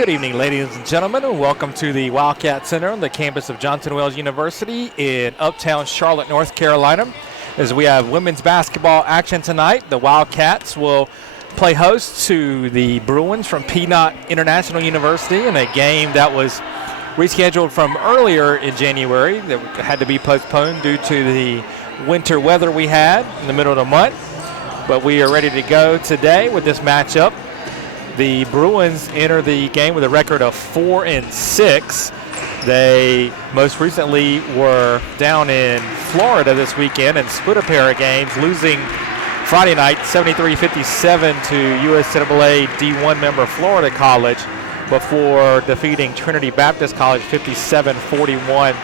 Good evening, ladies and gentlemen, and welcome to the Wildcat Center on the campus of Johnson Wales University in Uptown Charlotte, North Carolina. As we have women's basketball action tonight, the Wildcats will play host to the Bruins from Piedmont International University in a game that was rescheduled from earlier in January that had to be postponed due to the winter weather we had in the middle of the month. But we are ready to go today with this matchup. The Bruins enter the game with a record of 4-6. They most recently were down in Florida this weekend and split a pair of games, losing Friday night 73-57 to USAA D1 member Florida College before defeating Trinity Baptist College 57-41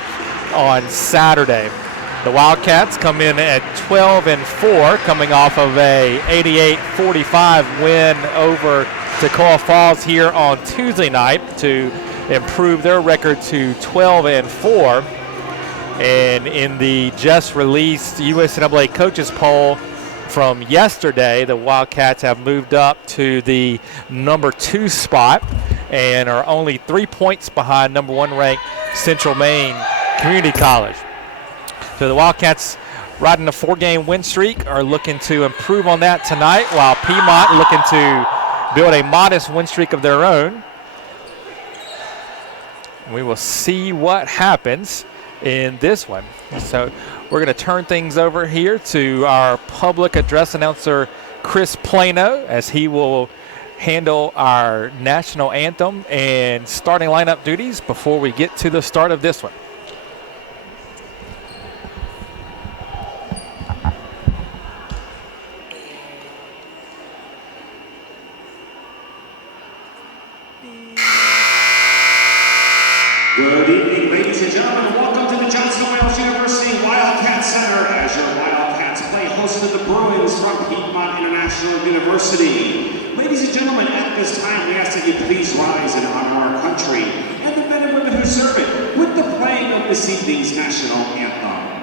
on Saturday. The Wildcats come in at 12-4, coming off of a 88-45 win over Toccoa Falls here on Tuesday night to improve their record to 12-4. And in the just released USAA coaches poll from yesterday, the Wildcats have moved up to the number 2 spot and are only 3 points behind number 1 ranked Central Maine Community College. So the Wildcats, riding a 4-game win streak, are looking to improve on that tonight, while Piedmont looking to build a modest win streak of their own. We will see what happens in this one. So we're going to turn things over here to our public address announcer, Chris Plano, as he will handle our national anthem and starting lineup duties before we get to the start of this one. Good evening, ladies and gentlemen. Welcome to the Johnson Wales University Wildcat Center as your Wildcats play host to the Bruins from Piedmont International University. Ladies and gentlemen, at this time, we ask that you please rise and honor our country and the men and women who serve it with the playing of this evening's national anthem.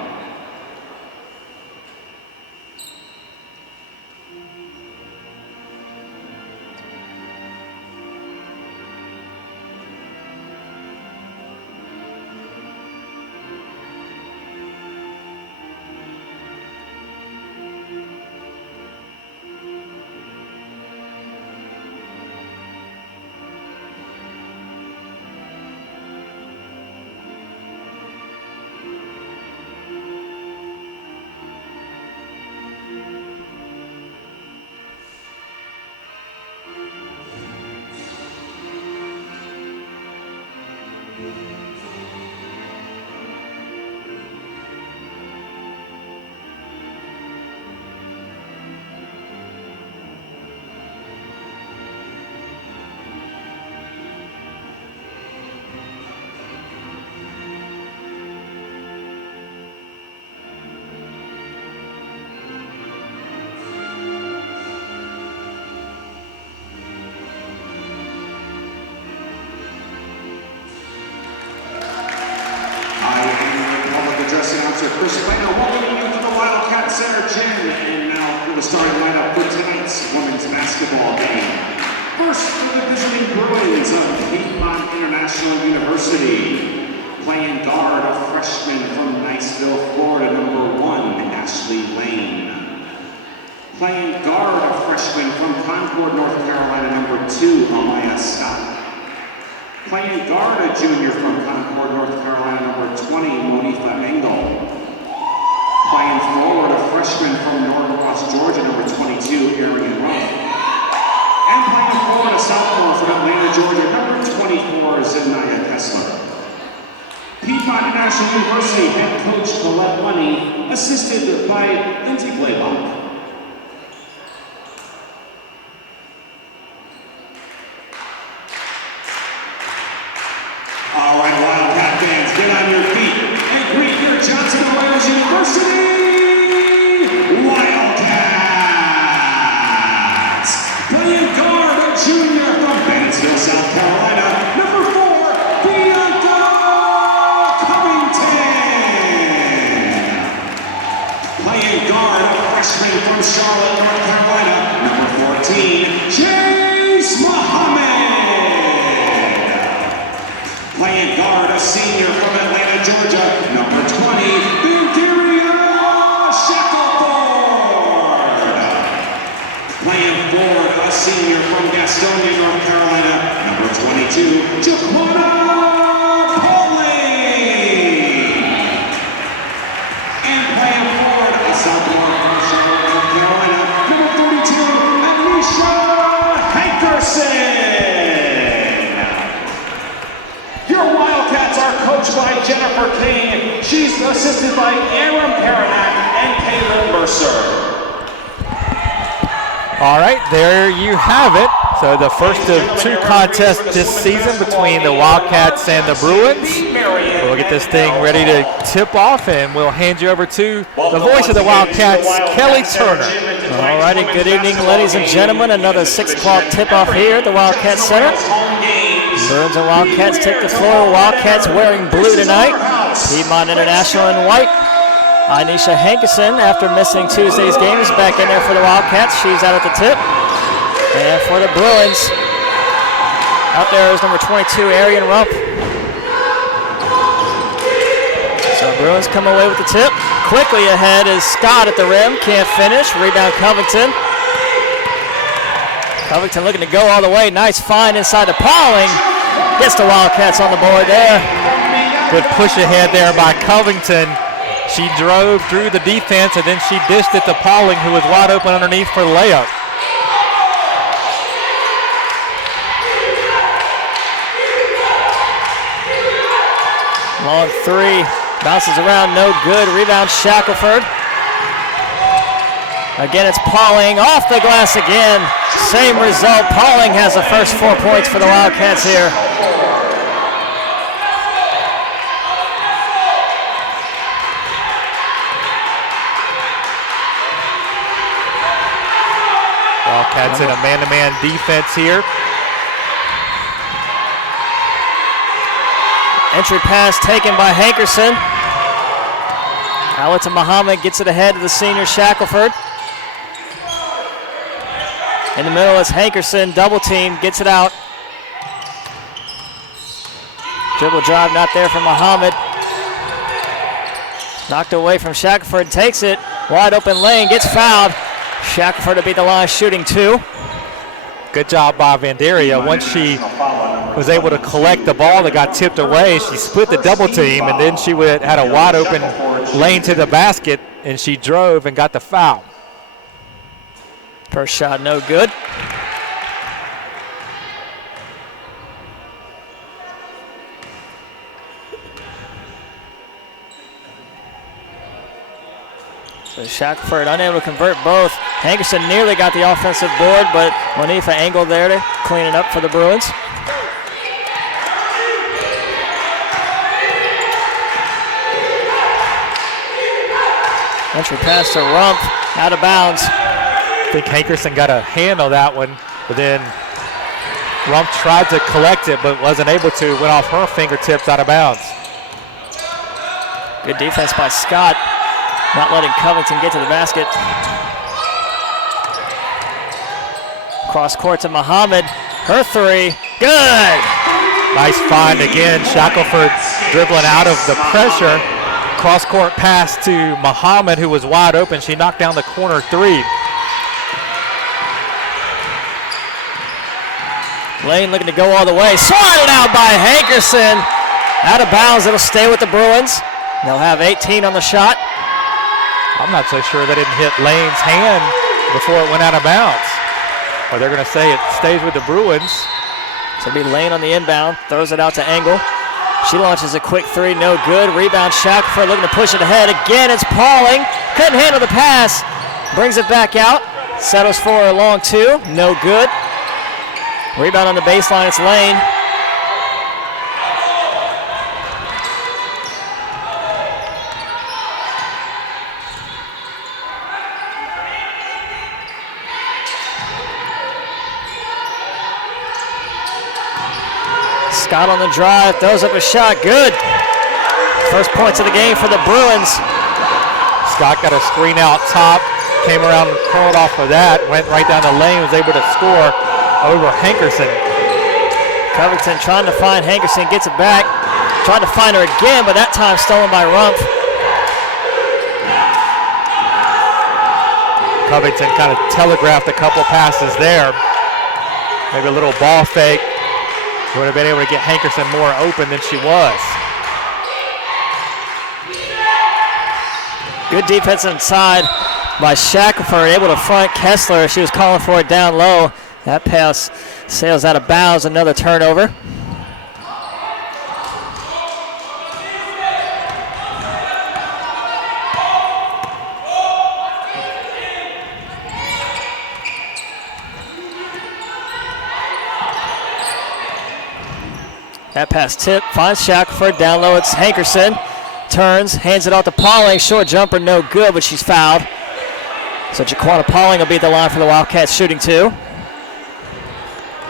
Chris Plano, welcoming you to the Wildcat Center Gym. And now for the starting lineup for tonight's women's basketball game. First, for the visiting Bruins of Piedmont International University. Playing guard, a freshman from Niceville, Florida, number 1, Ashley Lane. Playing guard, a freshman from Concord, North Carolina, number 2, Amaya Scott. Playing guard, a junior from Concord, North Carolina, number 20, Monifa Engel. Playing forward, a freshman from Norcross, Georgia, number 22, Arian Ruff. And playing forward, a sophomore from Atlanta, Georgia, number 24, Zenaya Kessler. Piedmont International University head coach Colette Money, assisted by Lindsay Blaylock. All right, Wildcat fans, get on your feet and greet your Johnson Wales University Wildcats! Playing guard, a junior from Banksville, South Carolina, number 4, Bianca Covington. Playing guard, a freshman senior from Atlanta, Georgia, number 20, Vandaria Shackelford. Playing forward, a senior from Gastonia, North Carolina, number 22, Jaquana Pauling. And playing forward, a sophomore from Charlotte, North Carolina, number 32, Anisha Hankerson. Your Wildcats are coached by Jennifer King. She's assisted by Aaron Paranak and Kaylin Mercer. All right, there you have it. So the first of two contests this season between the Wildcats and the Bruins. We'll get this thing ready to tip off, and we'll hand you over to the voice of the Wildcats, Kelly Turner. All righty, good evening, ladies and gentlemen. Another 6 o'clock tip-off here at the Wildcat Center. Bruins and Wildcats take the floor. Wildcats wearing blue tonight. Piedmont International in white. Anisha Hankerson, after missing Tuesday's game, is back in there for the Wildcats. She's out at the tip. And for the Bruins, out there is number 22, Arian Rump. So Bruins come away with the tip. Quickly ahead is Scott at the rim. Can't finish. Rebound Covington. Covington looking to go all the way. Nice find inside to Pauling. Gets the Wildcats on the board there. Good push ahead there by Covington. She drove through the defense, and then she dished it to Pauling, who was wide open underneath for the layup. Long three. Bounces around, no good. Rebound Shackelford. Again, it's Pauling off the glass again. Same result. Pauling has the first 4 points for the Wildcats here. Wildcats in a man-to-man defense here. Entry pass taken by Hankerson. Out to Muhammad, gets it ahead of the senior Shackelford. In the middle is Hankerson, double team, gets it out. Dribble drive not there from Muhammad. Knocked away from Shackelford, takes it. Wide open lane, gets fouled. Shackelford to beat the line, shooting 2. Good job by Vandaria. Once she was able to collect the ball that got tipped away, she split the double team, and then she had a wide open lane to the basket, and she drove and got the foul. First shot no good. So Shackelford unable to convert both. Hankerson nearly got the offensive board, but Monifa angled there to clean it up for the Bruins. Entry pass to Rump, out of bounds. I think Hankerson got a hand on that one, but then Rump tried to collect it, but wasn't able to. Went off her fingertips out of bounds. Good defense by Scott, not letting Covington get to the basket. Cross court to Muhammad. Her three, good! Nice find again. Shackelford dribbling out of the pressure. Cross court pass to Muhammad, who was wide open. She knocked down the corner 3. Lane looking to go all the way. Swatted out by Hankerson. Out of bounds, it'll stay with the Bruins. They'll have 18 on the shot. I'm not so sure that it didn't hit Lane's hand before it went out of bounds. Or they're going to say it stays with the Bruins. So it'll be Lane on the inbound. Throws it out to Engel. She launches a quick 3, no good. Rebound Shackelford looking to push it ahead. Again, it's Pauling. Couldn't handle the pass. Brings it back out. Settles for a long 2, no good. Rebound on the baseline, it's Lane. Scott on the drive, throws up a shot, good. First points of the game for the Bruins. Scott got a screen out top, came around and curled off of that, went right down the lane, was able to score over Hankerson. Covington trying to find Hankerson, gets it back. Tried to find her again, but that time stolen by Rumpf. Covington kind of telegraphed a couple passes there. Maybe a little ball fake. Would have been able to get Hankerson more open than she was. Good defense inside by Shackelford, able to front Kessler. She was calling for it down low. That pass sails out of bounds, another turnover. That pass tip, finds Shackelford, down low it's Hankerson. Turns, hands it off to Pauling, short jumper, no good, but she's fouled. So Jaquana Pauling will be at the line for the Wildcats shooting 2.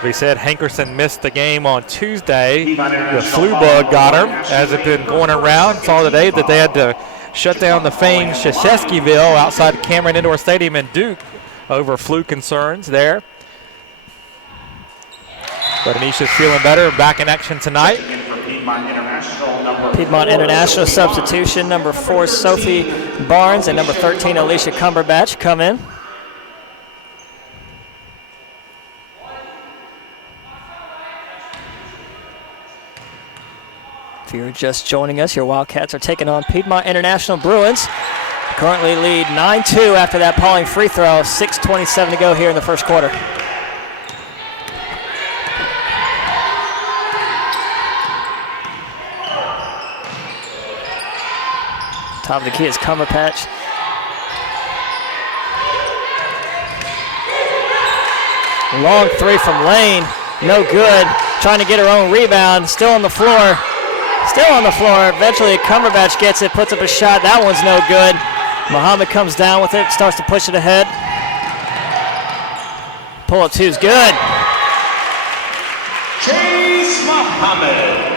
We said Hankerson missed the game on Tuesday. The flu bug got her. As it's been going around, saw today that they had to shut down the famed Shesheskyville outside Cameron Indoor Stadium in Duke over flu concerns there. But Anisha's feeling better, back in action tonight. Piedmont International substitution, number 4 Sophie Barnes and number 13 Alicia Cumberbatch come in. If you're just joining us, your Wildcats are taking on Piedmont International Bruins. Currently lead 9-2 after that Pauling free throw, 6:27 to go here in the first quarter. Top of the key is Cumberbatch. Long three from Lane, no good. Trying to get her own rebound, still on the floor. Still on the floor. Eventually Cumberbatch gets it, puts up a shot. That one's no good. Muhammad comes down with it, starts to push it ahead. Pull-up two's good. Chase Muhammad.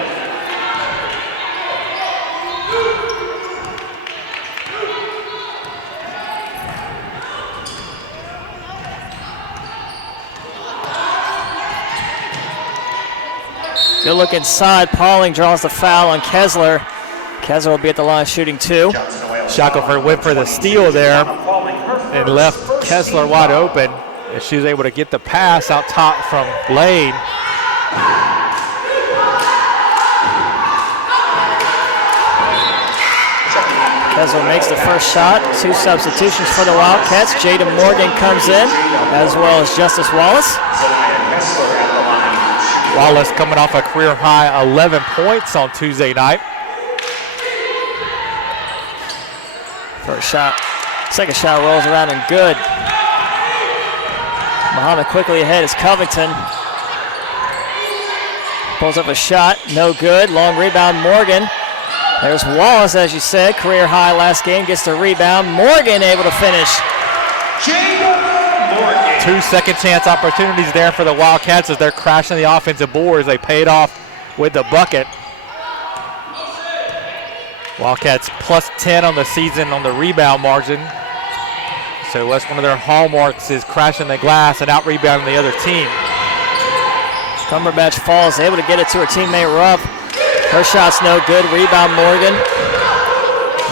Good look inside. Pauling draws the foul on Kessler. Kessler will be at the line shooting 2. Shackelford went for the steal there and left Kessler wide open. And she was able to get the pass out top from Lane. Kessler makes the first shot. 2 substitutions for the Wildcats. Jada Morgan comes in, as well as Justice Wallace. Wallace coming off a career high 11 points on Tuesday night. First shot. Second shot rolls around and good. Muhammad quickly ahead is Covington. Pulls up a shot, no good. Long rebound, Morgan. There's Wallace, as you said, career high last game, gets the rebound. Morgan able to finish. Morgan. 2 second chance opportunities there for the Wildcats as they're crashing the offensive boards. They paid off with the bucket. Wildcats plus 10 on the season on the rebound margin. So that's one of their hallmarks, is crashing the glass and out-rebounding the other team. Cumberbatch falls, able to get it to her teammate Ruff. Her shot's no good. Rebound Morgan.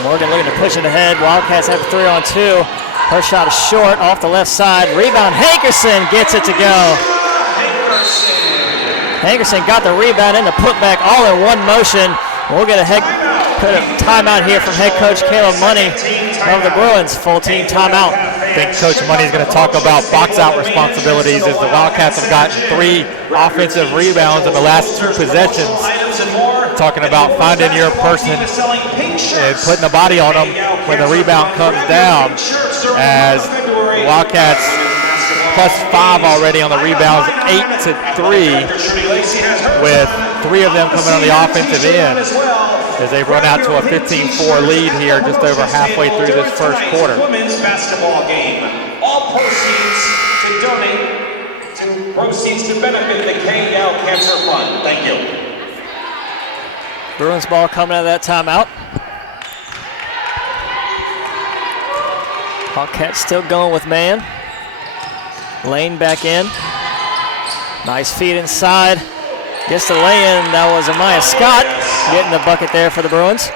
Morgan looking to push it ahead. Wildcats have a 3-on-2. Her shot is short off the left side. Rebound, Hankerson gets it to go. Hankerson got the rebound and the putback all in one motion. We'll get a timeout here from head coach Caleb Money of the Bruins. Full team timeout. I think Coach Money is going to talk about box-out responsibilities, as the Wildcats have gotten 3 offensive rebounds in the last 2 possessions. Talking about finding your person and putting a body on them when the rebound comes down, as Wildcats plus 5 already on the rebounds, 8-3, with 3 of them coming on the offensive end as they run out to a 15-4 lead here just over halfway through this first quarter. Women's basketball game. All proceeds to benefit the K. Dow Cancer Fund. Thank you. Bruins ball coming out of that timeout. Wildcats still going with man. Lane back in. Nice feed inside. Gets the lay-in. That was Amaya Scott. getting the bucket there for the Bruins.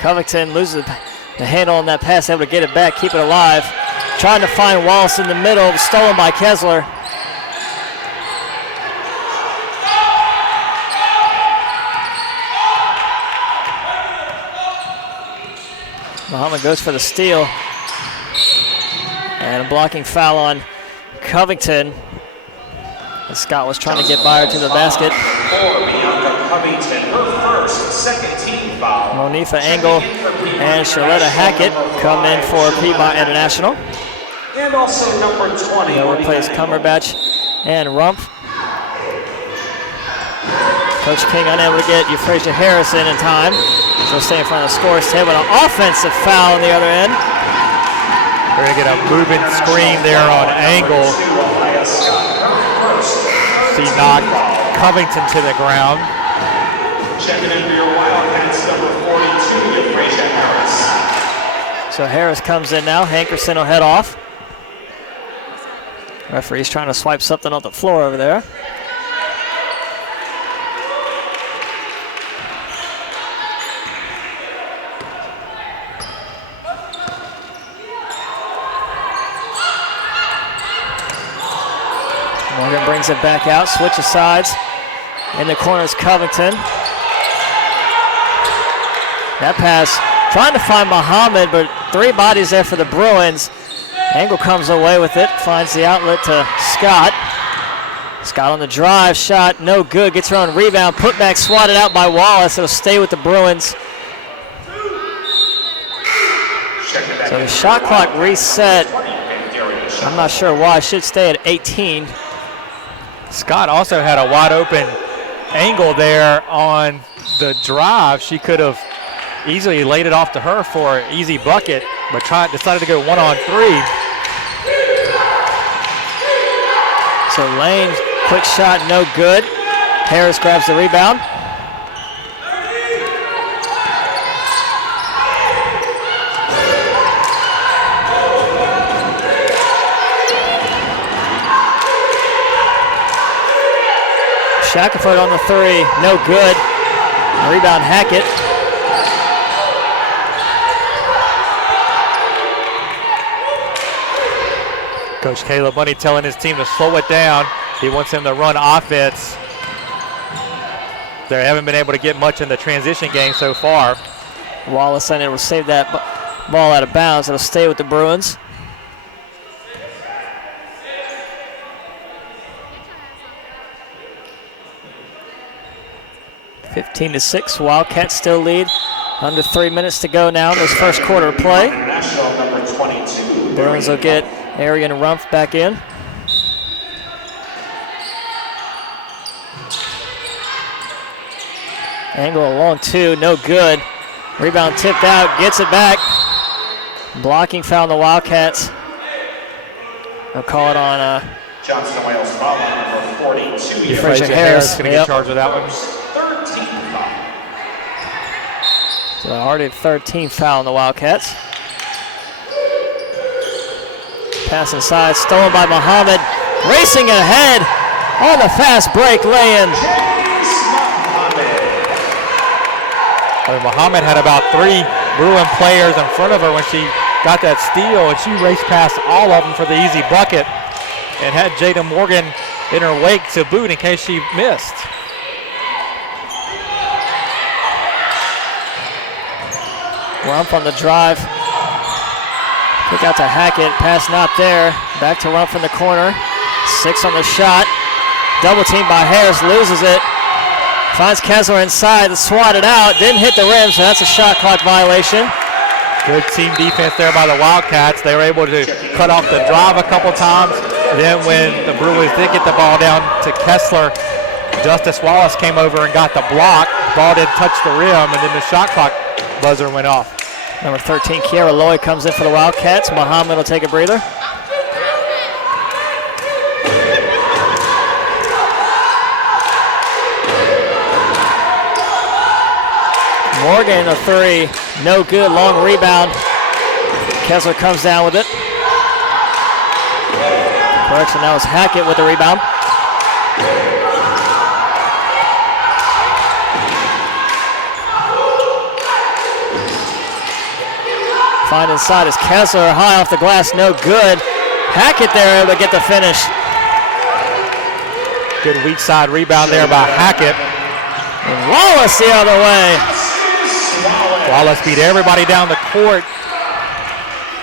Covington loses the handle on that pass, able to get it back, keep it alive. Trying to find Wallace in the middle, stolen by Kessler. Muhammad goes for the steal. And a blocking foul on Covington. And Scott was trying to get by her to the basket. Bianca Covington, her first, second team foul. Monifa Engel and Charlotta Hackett come in for Piedmont International. And also number 20. They'll replace Cumberbatch and Rumpf. Coach King unable to get Euphrasia Harrison in time. She'll stay in front of the scores table. An offensive foul on the other end. We're going to get a moving screen there on Engel. She knocked Covington to the ground. Checking in for your Wildcats, number 42, Euphrasia Harris. So Harris comes in now. Hankerson will head off. Referee's trying to swipe something off the floor over there. Morgan brings it back out, switches sides. In the corners, Covington. That pass, trying to find Muhammad, but three bodies there for the Bruins. Engel comes away with it, finds the outlet to Scott. Scott on the drive, shot, no good, gets her own rebound, put back, swatted out by Wallace. It'll stay with the Bruins. So the shot clock reset. I'm not sure why, it should stay at 18. Scott also had a wide open angle there on the drive. She could have easily laid it off to her for an easy bucket, but decided to go 1-on-3. So Lane, quick shot, no good. Harris grabs the rebound. Shackelford on the three, no good. Rebound Hackett. Coach Caleb Bunny telling his team to slow it down. He wants him to run offense. They haven't been able to get much in the transition game so far. Wallace unable to save that ball out of bounds. It'll stay with the Bruins. (15-6). Wildcats still lead. Under 3 minutes to go now in this first quarter of play. National number 22. Bruins will get Arian Rumpf back in. Angle along two, no good. Rebound tipped out, gets it back. Blocking foul on the Wildcats. They'll call it on Johnston Wales foul number 42. Euphrasia Harris. Going to get charged with that one. 13 foul. So already 13 foul on the Wildcats. Pass inside, stolen by Muhammad. Racing ahead on the fast break lay-in. Muhammad had about 3 Bruin players in front of her when she got that steal, and she raced past all of them for the easy bucket and had Jada Morgan in her wake to boot in case she missed. Rumpf on the drive. Kick out to Hackett, pass not there. Back to Rumpf in the corner. 6 on the shot. Double team by Harris, loses it. Finds Kessler inside, swatted out, didn't hit the rim, so that's a shot clock violation. Good team defense there by the Wildcats. They were able to cut off the drive a couple times. Then when the Bruins did get the ball down to Kessler, Justice Wallace came over and got the block. Ball didn't touch the rim, and then the shot clock buzzer went off. Number 13, Kiara Lloyd comes in for the Wildcats. Muhammad will take a breather. Morgan, a three, no good, long rebound. Kessler comes down with it. Correction, that was Hackett with the rebound. Find inside is Kessler, high off the glass, no good. Hackett there able to get the finish. Good weak side rebound there by Hackett. And Wallace the other way. Wallace beat everybody down the court.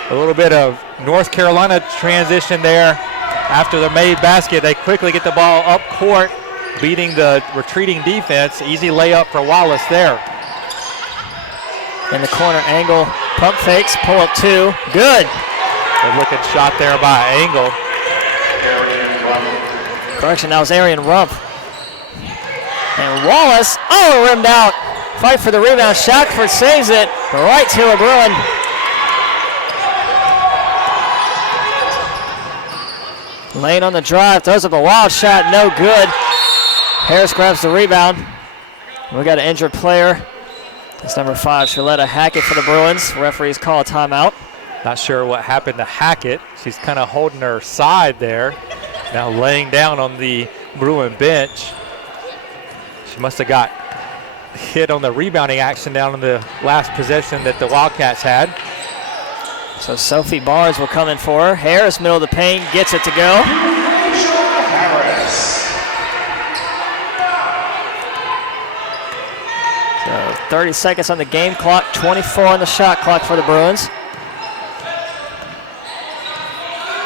A little bit of North Carolina transition there. After the made basket, they quickly get the ball up court, beating the retreating defense. Easy layup for Wallace there. In the corner, Angle pump fakes, pull up 2, good. Good looking shot there by Angle. Correction, that was Arian Rump. And Wallace, rimmed out. Fight for the rebound, Shackford saves it, right to a Bruin. Lane on the drive, throws up a wild shot, no good. Harris grabs the rebound. We got an injured player. It's number 5, Shaletta Hackett for the Bruins. Referees call a timeout. Not sure what happened to Hackett. She's kind of holding her side there. Now laying down on the Bruin bench. She must have got hit on the rebounding action down in the last possession that the Wildcats had. So Sophie Barnes will come in for her. Harris, middle of the paint, gets it to go. So 30 seconds on the game clock, 24 on the shot clock for the Bruins.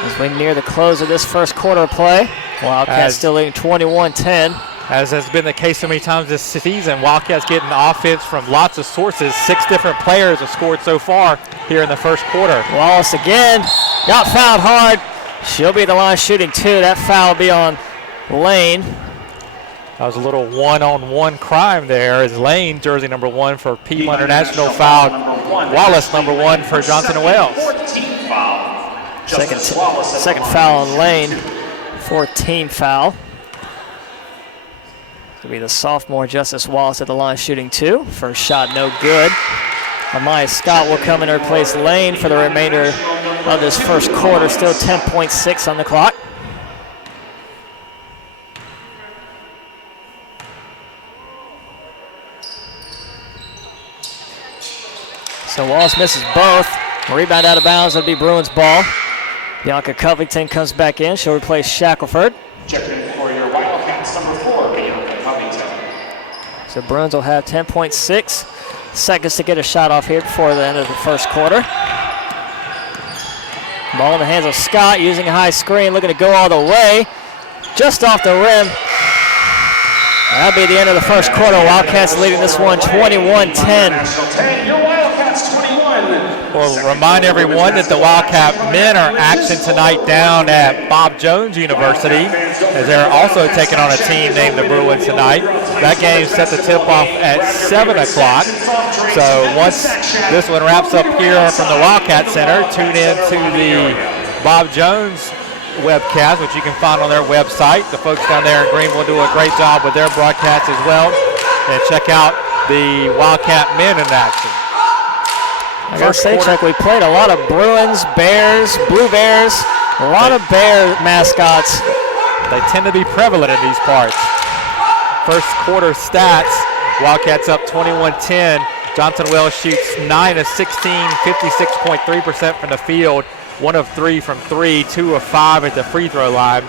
As we near the close of this first quarter of play, Wildcats still leading 21-10. As has been the case so many times this season, Wildcats getting offense from lots of sources. 6 different players have scored so far here in the first quarter. Wallace again, got fouled hard. She'll be at the line shooting 2. That foul will be on Lane. That was a little one-on-one crime there as Lane, jersey number 1 for Piedmont International, fouled Wallace, number 1 for Johnson & Wales. Second foul on Lane, 14 foul. It'll be the sophomore Justice Wallace at the line shooting 2. First shot no good. Amaya Scott will come in to replace Lane for the remainder of this first quarter. Still 10.6 on the clock. So Wallace misses both. Rebound out of bounds. It'll be Bruins ball. Bianca Covington comes back in. She'll replace Shackelford. Checking for your Wildcats, number 4, Bianca Covington. So Bruins will have 10.6 seconds to get a shot off here before the end of the first quarter. Ball in the hands of Scott, using a high screen, looking to go all the way. Just off the rim. That'll be the end of the first quarter. Wildcats leading this one 21-10. Your Wildcats 21. We'll remind everyone that the Wildcat men are action tonight down at Bob Jones University, as they're also taking on a team named the Bruins tonight. That game set the tip-off at 7 o'clock. So once this one wraps up here from the Wildcat Center, tune in to the Bob Jones webcast, which you can find on their website. The folks down there in Greenville do a great job with their broadcast as well. And check out the Wildcat men in action. I gotta say, Chuck, we played a lot of Bruins, Bears, Blue Bears, a lot of Bear mascots. They tend to be prevalent in these parts. First quarter stats, Wildcats up 21-10. Johnson Wales shoots 9 of 16, 56.3% from the field, 1 of 3 from 3, 2 of 5 at the free throw line.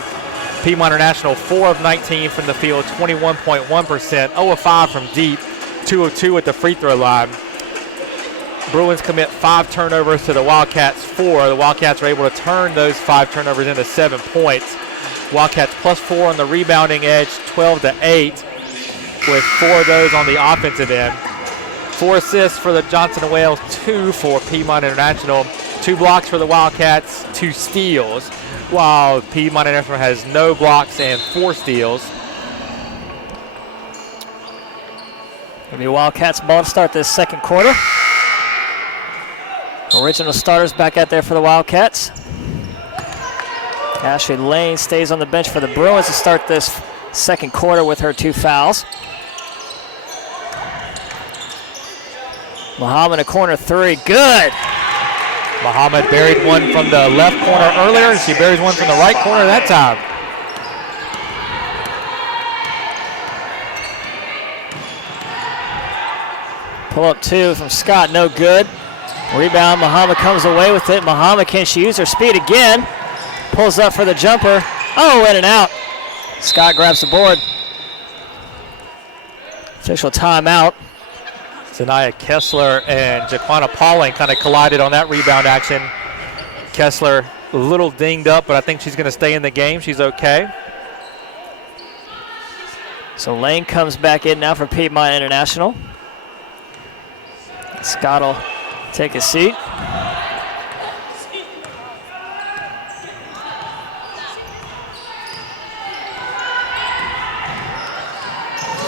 Piedmont International 4 of 19 from the field, 21.1%, 0 of 5 from deep, 2 of 2 at the free throw line. Bruins commit 5 turnovers to the Wildcats 4. The Wildcats are able to turn those 5 turnovers into 7 points. Wildcats +4 on the rebounding edge, 12-8, with 4 of those on the offensive end. 4 assists for the Johnson & Wales, 2 for Piedmont International, 2 blocks for the Wildcats, 2 steals, while Piedmont International has no blocks and 4 steals. It'll be Wildcats ball to start this second quarter. Original starters back out there for the Wildcats. Ashley Lane stays on the bench for the Bruins to start this second quarter with her 2 fouls. Muhammad a corner 3, good. Muhammad buried one from the left corner earlier, and she buries one from the right corner that time. Pull up 2 from Scott, no good. Rebound, Muhammad comes away with it. Muhammad, can she use her speed again? Pulls up for the jumper. Oh, in and out. Scott grabs the board. Official timeout. Zanaya Kessler and Jaquana Pauling kind of collided on that rebound action. Kessler a little dinged up, but I think she's going to stay in the game. She's okay. So Lane comes back in now for Piedmont International. Scott will take a seat.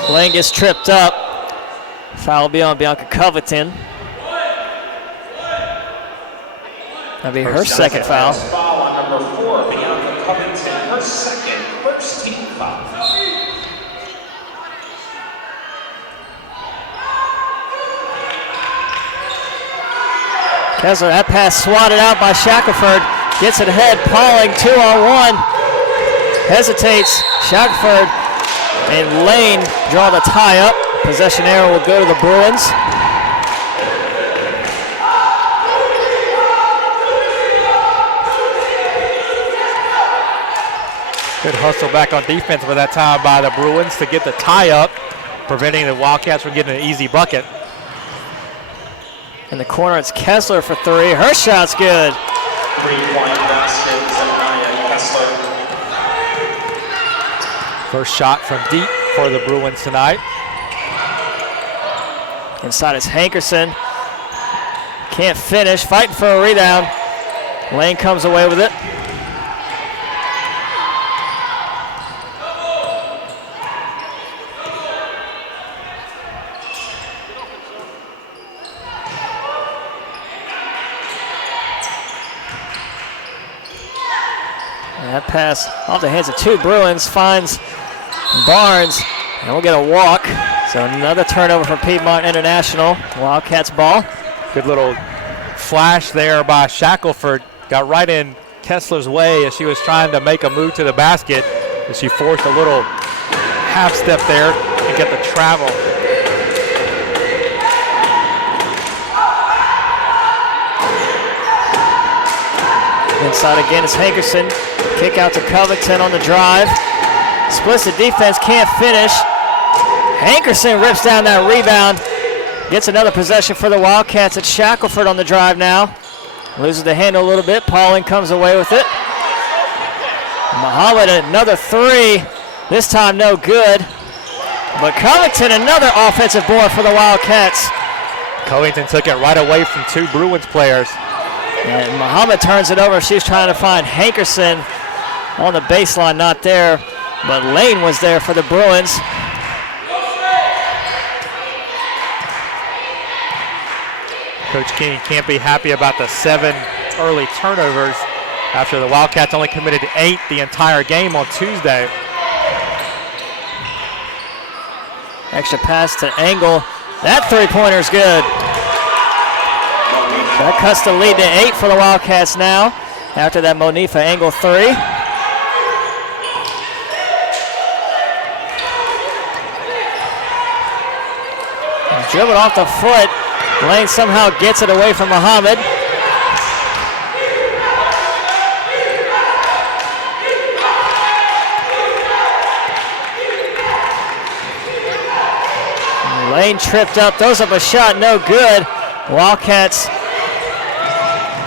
Lane gets tripped up. Foul will be on Bianca Covington. That'll be her second foul. Foul on number 4, Bianca Covington. Her second, first team foul. Kessler, that pass swatted out by Shackelford. Gets it ahead. Pauling 2-on-1. Hesitates. Shackelford and Lane draw the tie up. Possession arrow will go to the Bruins. Good hustle back on defense for that time by the Bruins to get the tie up, preventing the Wildcats from getting an easy bucket. In the corner, it's Kessler for 3. Her shot's good. 3-point basket, Zanaya Kessler. First shot from deep for the Bruins tonight. Inside is Hankerson. Can't finish, fighting for a rebound. Lane comes away with it. And that pass off the hands of 2 Bruins finds Barnes, and we'll get a walk. So another turnover for Piedmont International. Wildcats ball. Good little flash there by Shackelford. Got right in Kessler's way as she was trying to make a move to the basket. And she forced a little half step there and get the travel. Inside again is Hankerson. Kick out to Covington on the drive. Splits the defense, can't finish. Hankerson rips down that rebound. Gets another possession for the Wildcats. It's Shackelford on the drive now. Loses the handle a little bit. Pauling comes away with it. Muhammad another 3. This time no good. But Covington another offensive board for the Wildcats. Covington took it right away from 2 Bruins players. And Muhammad turns it over. She's trying to find Hankerson on the baseline, not there. But Lane was there for the Bruins. Coach King can't be happy about the 7 early turnovers after the Wildcats only committed 8 the entire game on Tuesday. Extra pass to Engel. That 3-pointer is good. That cuts the lead to 8 for the Wildcats now after that Monifa Engel 3. Dribbled off the foot. Lane somehow gets it away from Muhammad. Lane tripped up, throws up a shot, no good. Wildcats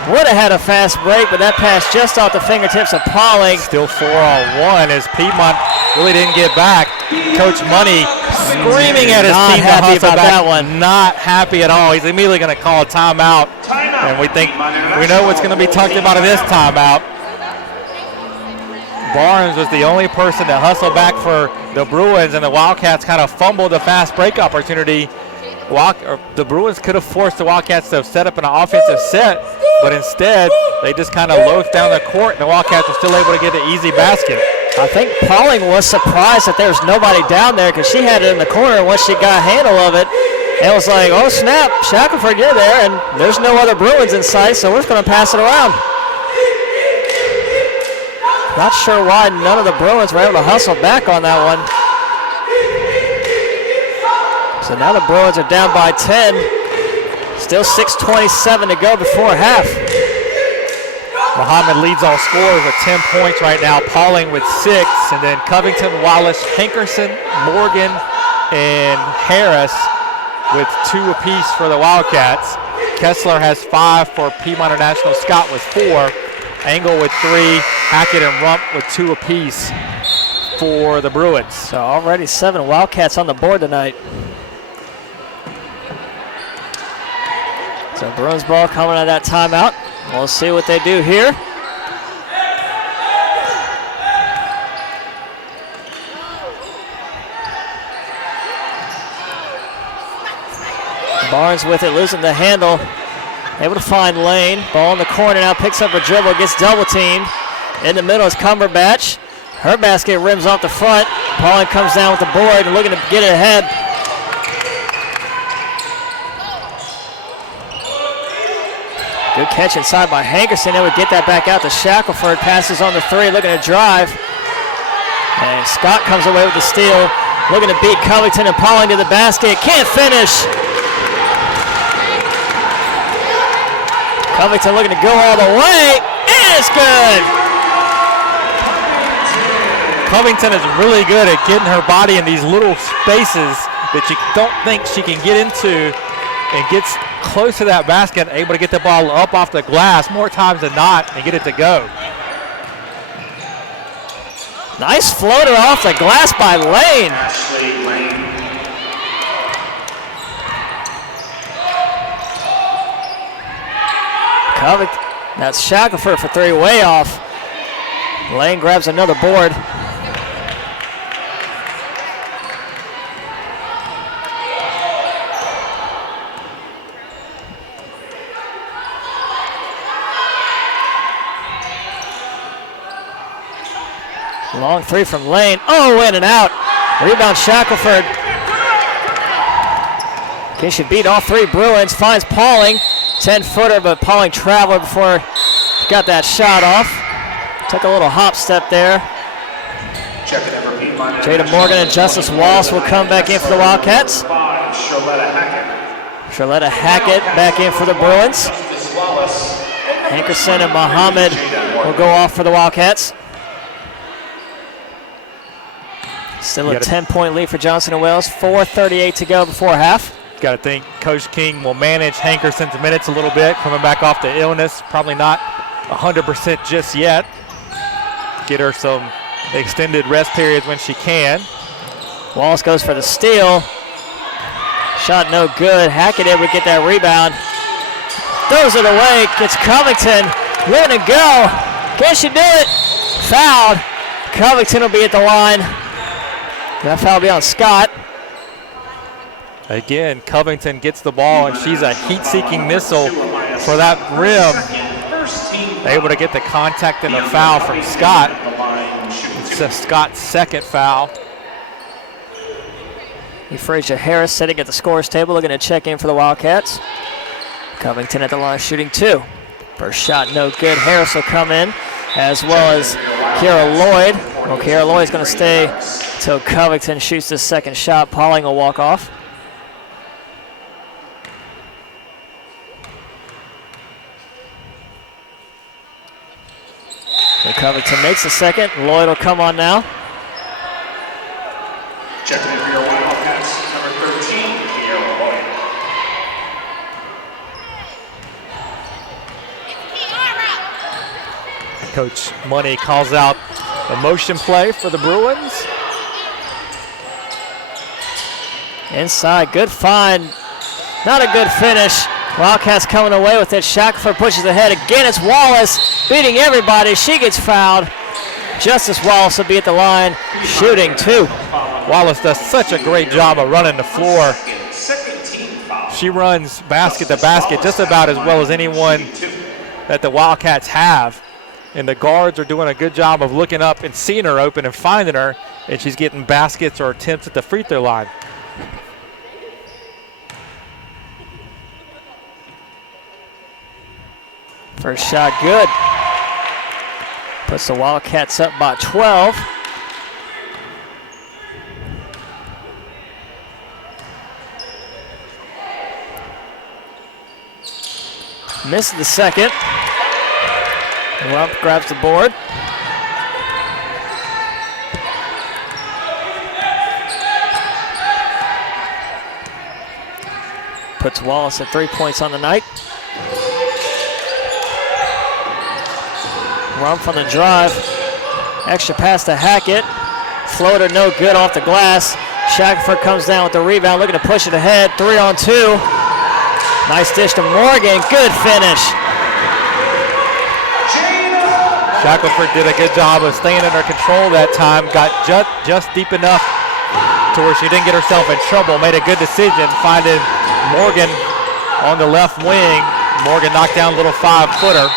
would have had a fast break, but that pass just off the fingertips of Pauling. Still 4-on-1 as Piedmont really didn't get back. Coach Money screaming at his team to hustle about back. that one. Not happy at all. He's immediately going to call a timeout. And we know what's going to be talked about in this timeout. Barnes was the only person that hustled back for the Bruins, and the Wildcats kind of fumbled the fast break opportunity. The Bruins could have forced the Wildcats to set up an offensive set, but instead they just kind of loafed down the court, and the Wildcats were still able to get an easy basket. I think Pauling was surprised that there was nobody down there because she had it in the corner once she got a handle of it. And it was like, oh snap, Shackelford, you're there, and there's no other Bruins in sight, so we're just going to pass it around. Not sure why none of the Bruins were able to hustle back on that one. So now the Bruins are down by 10. Still 6:27 to go before half. Muhammad leads all scorers with 10 points right now. Pauling with 6, and then Covington, Wallace, Hankerson, Morgan, and Harris with 2 apiece for the Wildcats. Kessler has 5 for Piedmont International. Scott with 4. Engel with 3. Hackett and Rump with 2 apiece for the Bruins. So already 7 Wildcats on the board tonight. So Bruins ball coming out of that timeout. We'll see what they do here. Barnes with it, losing the handle. Able to find Lane. Ball in the corner now, picks up a dribble, gets double teamed. In the middle is Cumberbatch. Her basket rims off the front. Pauling comes down with the board and looking to get it ahead. Good catch inside by Hankerson. They would get that back out to Shackelford. Passes on the 3, looking to drive. And Scott comes away with the steal. Looking to beat Covington and Pauling to the basket. Can't finish. Covington looking to go all the way. And it's good. Covington is really good at getting her body in these little spaces that you don't think she can get into, and gets close to that basket, able to get the ball up off the glass more times than not and get it to go. Nice floater off the glass by Lane. Ashley Lane. Covington, that's Shackelford for 3, way off. Lane grabs another board. Long 3 from Lane. Oh, in and out. Rebound Shackelford. Okay, she beat all 3 Bruins. Finds Pauling. 10-footer, but Pauling traveled before he got that shot off. Took a little hop step there. Jada Morgan and Justice Wallace will come back in for the Wildcats. Charlotta Hackett back in for the Bruins. Hankerson and Muhammad will go off for the Wildcats. Still a 10-point lead for Johnson & Wales. 4:38 to go before half. Got to think Coach King will manage Hankerson's minutes a little bit, coming back off the illness. Probably not 100% just yet. Get her some extended rest periods when she can. Wallace goes for the steal. Shot no good. Hackett able to get that rebound. Throws it away. Gets Covington. Looking to go. Can she do it? Fouled. Covington will be at the line. That foul will be on Scott. Again, Covington gets the ball, and she's a heat-seeking missile for that rim. Able to get the contact and a foul from Scott. It's Scott's 2nd foul. Euphrasia Harris sitting at the scorer's table, looking to check in for the Wildcats. Covington at the line shooting 2. First shot no good. Harris will come in, as well as Kiara Lloyd. Well, Kiara Lloyd's going to stay until Covington shoots the 2nd shot. Pauling will walk off. So Covington makes the 2nd. Lloyd will come on now. Checking in for your Wildcats, number 13, Kiara Lloyd. Coach Money calls out a motion play for the Bruins. Inside, good find. Not a good finish. Wildcats coming away with it. Shackelford pushes ahead. Again, it's Wallace beating everybody. She gets fouled. Justice Wallace will be at the line, shooting 2. Wallace does such a great job of running the floor. She runs basket to basket just about as well as anyone that the Wildcats have. And the guards are doing a good job of looking up and seeing her open and finding her, and she's getting baskets or attempts at the free throw line. First shot good. Puts the Wildcats up by 12. Misses the second. Rump grabs the board. Puts Wallace at 3 points on the night. Rump on the drive. Extra pass to Hackett. Floater no good off the glass. Shackelford comes down with the rebound, looking to push it ahead. 3-on-2. Nice dish to Morgan. Good finish. Shackelford did a good job of staying under control that time. Got just deep enough to where she didn't get herself in trouble. Made a good decision, finding Morgan on the left wing. Morgan knocked down a little 5-footer.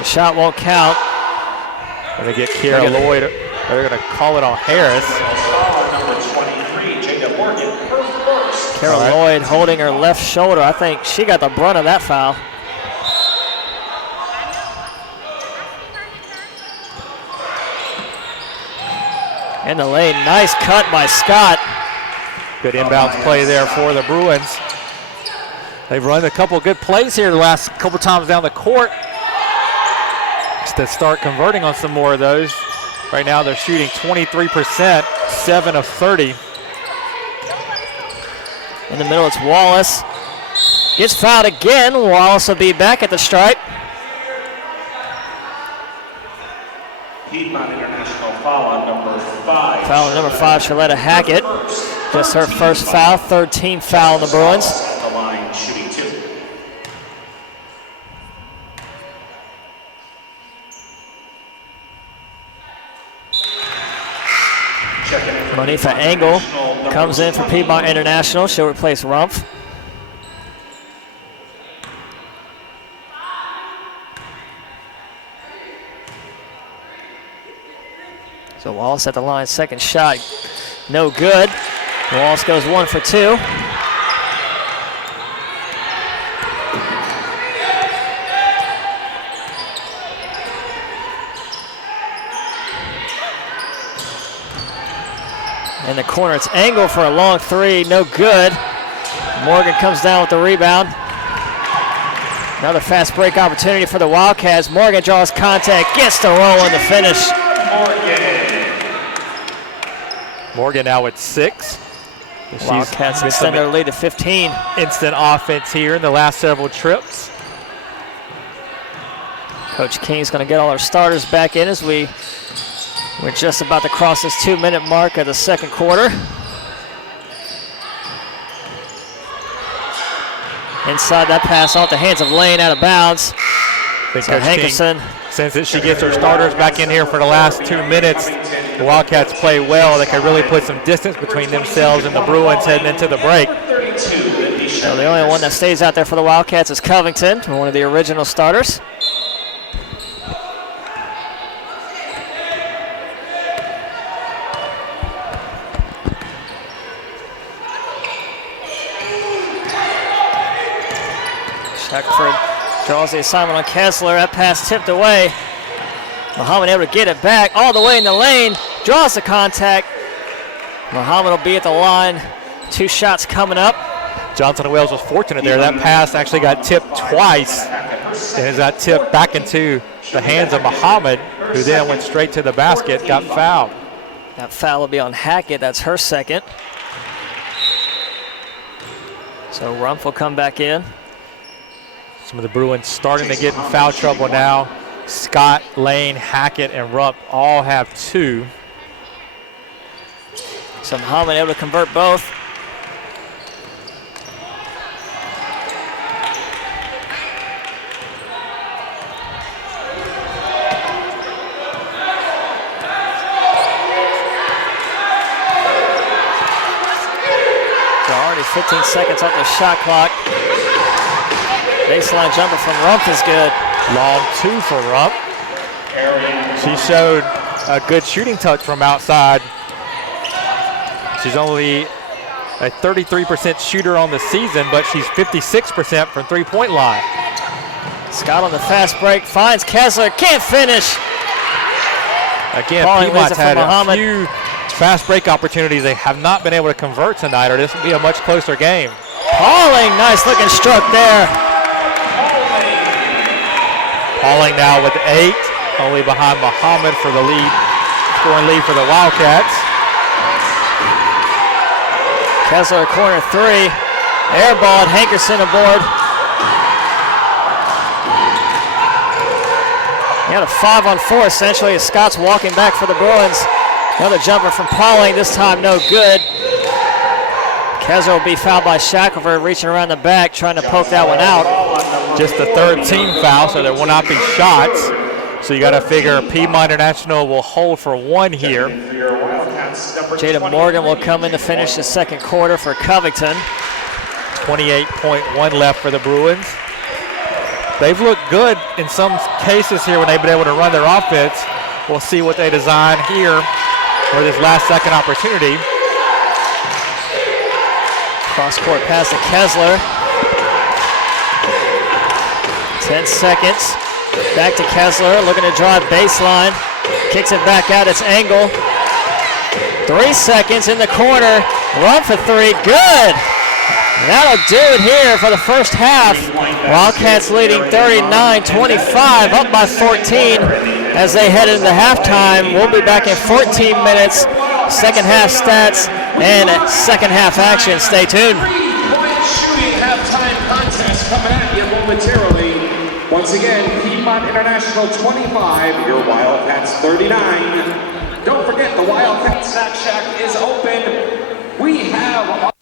The shot won't count. Going to get Kiera Lloyd. They're going to call it on Harris. Kiera Lloyd holding her left shoulder. I think she got the brunt of that foul. In the lane, nice cut by Scott. Good inbounds play there for the Bruins. They've run a couple good plays here the last couple times down the court. Just to start converting on some more of those. Right now they're shooting 23%, 7 of 30. In the middle, it's Wallace. Gets fouled again. Wallace will be back at the stripe. Piedmont International foul on number 5. Foul on number 5, Shaletta Hackett. Just her first foul, third team foul on the Bruins. At the line, shooting 2. Monifa Engel comes in for Piedmont International. She'll replace Rumpf. So Wallace at the line, second shot, no good. Wallace goes 1 for 2. In the corner, it's Engel for a long 3, no good. Morgan comes down with the rebound. Another fast break opportunity for the Wildcats. Morgan draws contact, gets the roll in the finish. Morgan now at 6. Wildcats extend their lead to 15. Instant offense here in the last several trips. Coach King's going to get all our starters back in as we're just about to cross this 2-minute mark of the second quarter. Inside that pass off the hands of Lane, out of bounds. So Hankerson. Since she gets her starters back in here for the last 2 minutes, the Wildcats play well. They can really put some distance between themselves and the Bruins heading into the break. So the only one that stays out there for the Wildcats is Covington, one of the original starters. Shackelford draws the assignment on Kessler. That pass tipped away. Muhammad able to get it back all the way in the lane. Draws the contact. Muhammad will be at the line. 2 shots coming up. Johnson Wales was fortunate there. That pass actually got tipped twice. And as that tipped back into the hands of Muhammad, who then went straight to the basket, got fouled. That foul will be on Hackett. That's her second. So Rumpf will come back in. Some of the Bruins starting to get in foul trouble now. Scott, Lane, Hackett, and Rupp all have 2. So Muhammad able to convert both. So already 15 seconds off the shot clock. Baseline jumper from Rumpf is good. Long 2 for Rupp. She showed a good shooting touch from outside. She's only a 33% shooter on the season, but she's 56% from three-point line. Scott on the fast break, finds Kessler, can't finish. Again, Piedmont's had a few fast break opportunities they have not been able to convert tonight, or this will be a much closer game. Pauling, nice looking stroke there. Pauling now with 8, only behind Muhammad for the lead, scoring lead for the Wildcats. Kessler corner 3. Air ball at Hankerson aboard. You got a 5-on-4 essentially as Scott's walking back for the Bruins. Another jumper from Pauling, this time no good. Kessler will be fouled by Shackelford, reaching around the back, trying to poke that one out. Just the 3rd team foul, so there will not be shots. So you got to figure Piedmont International will hold for 1 here. Jada Morgan will come in to finish the second quarter for Covington. 28.1 left for the Bruins. They've looked good in some cases here when they've been able to run their offense. We'll see what they design here for this last second opportunity. Cross-court pass to Kessler. 10 seconds. Back to Kessler, looking to drive baseline. Kicks it back out, it's Engel. 3 seconds in the corner. Run for 3, good! That'll do it here for the first half. Wildcats leading 39-25, up by 14 as they head into halftime. We'll be back in 14 minutes. Second half stats and second half action. Stay tuned. Three-point shooting halftime contest coming at you momentarily. Once again, Piedmont International 25, your Wildcats 39. Don't forget the Wildcats Snack Shack is open. We have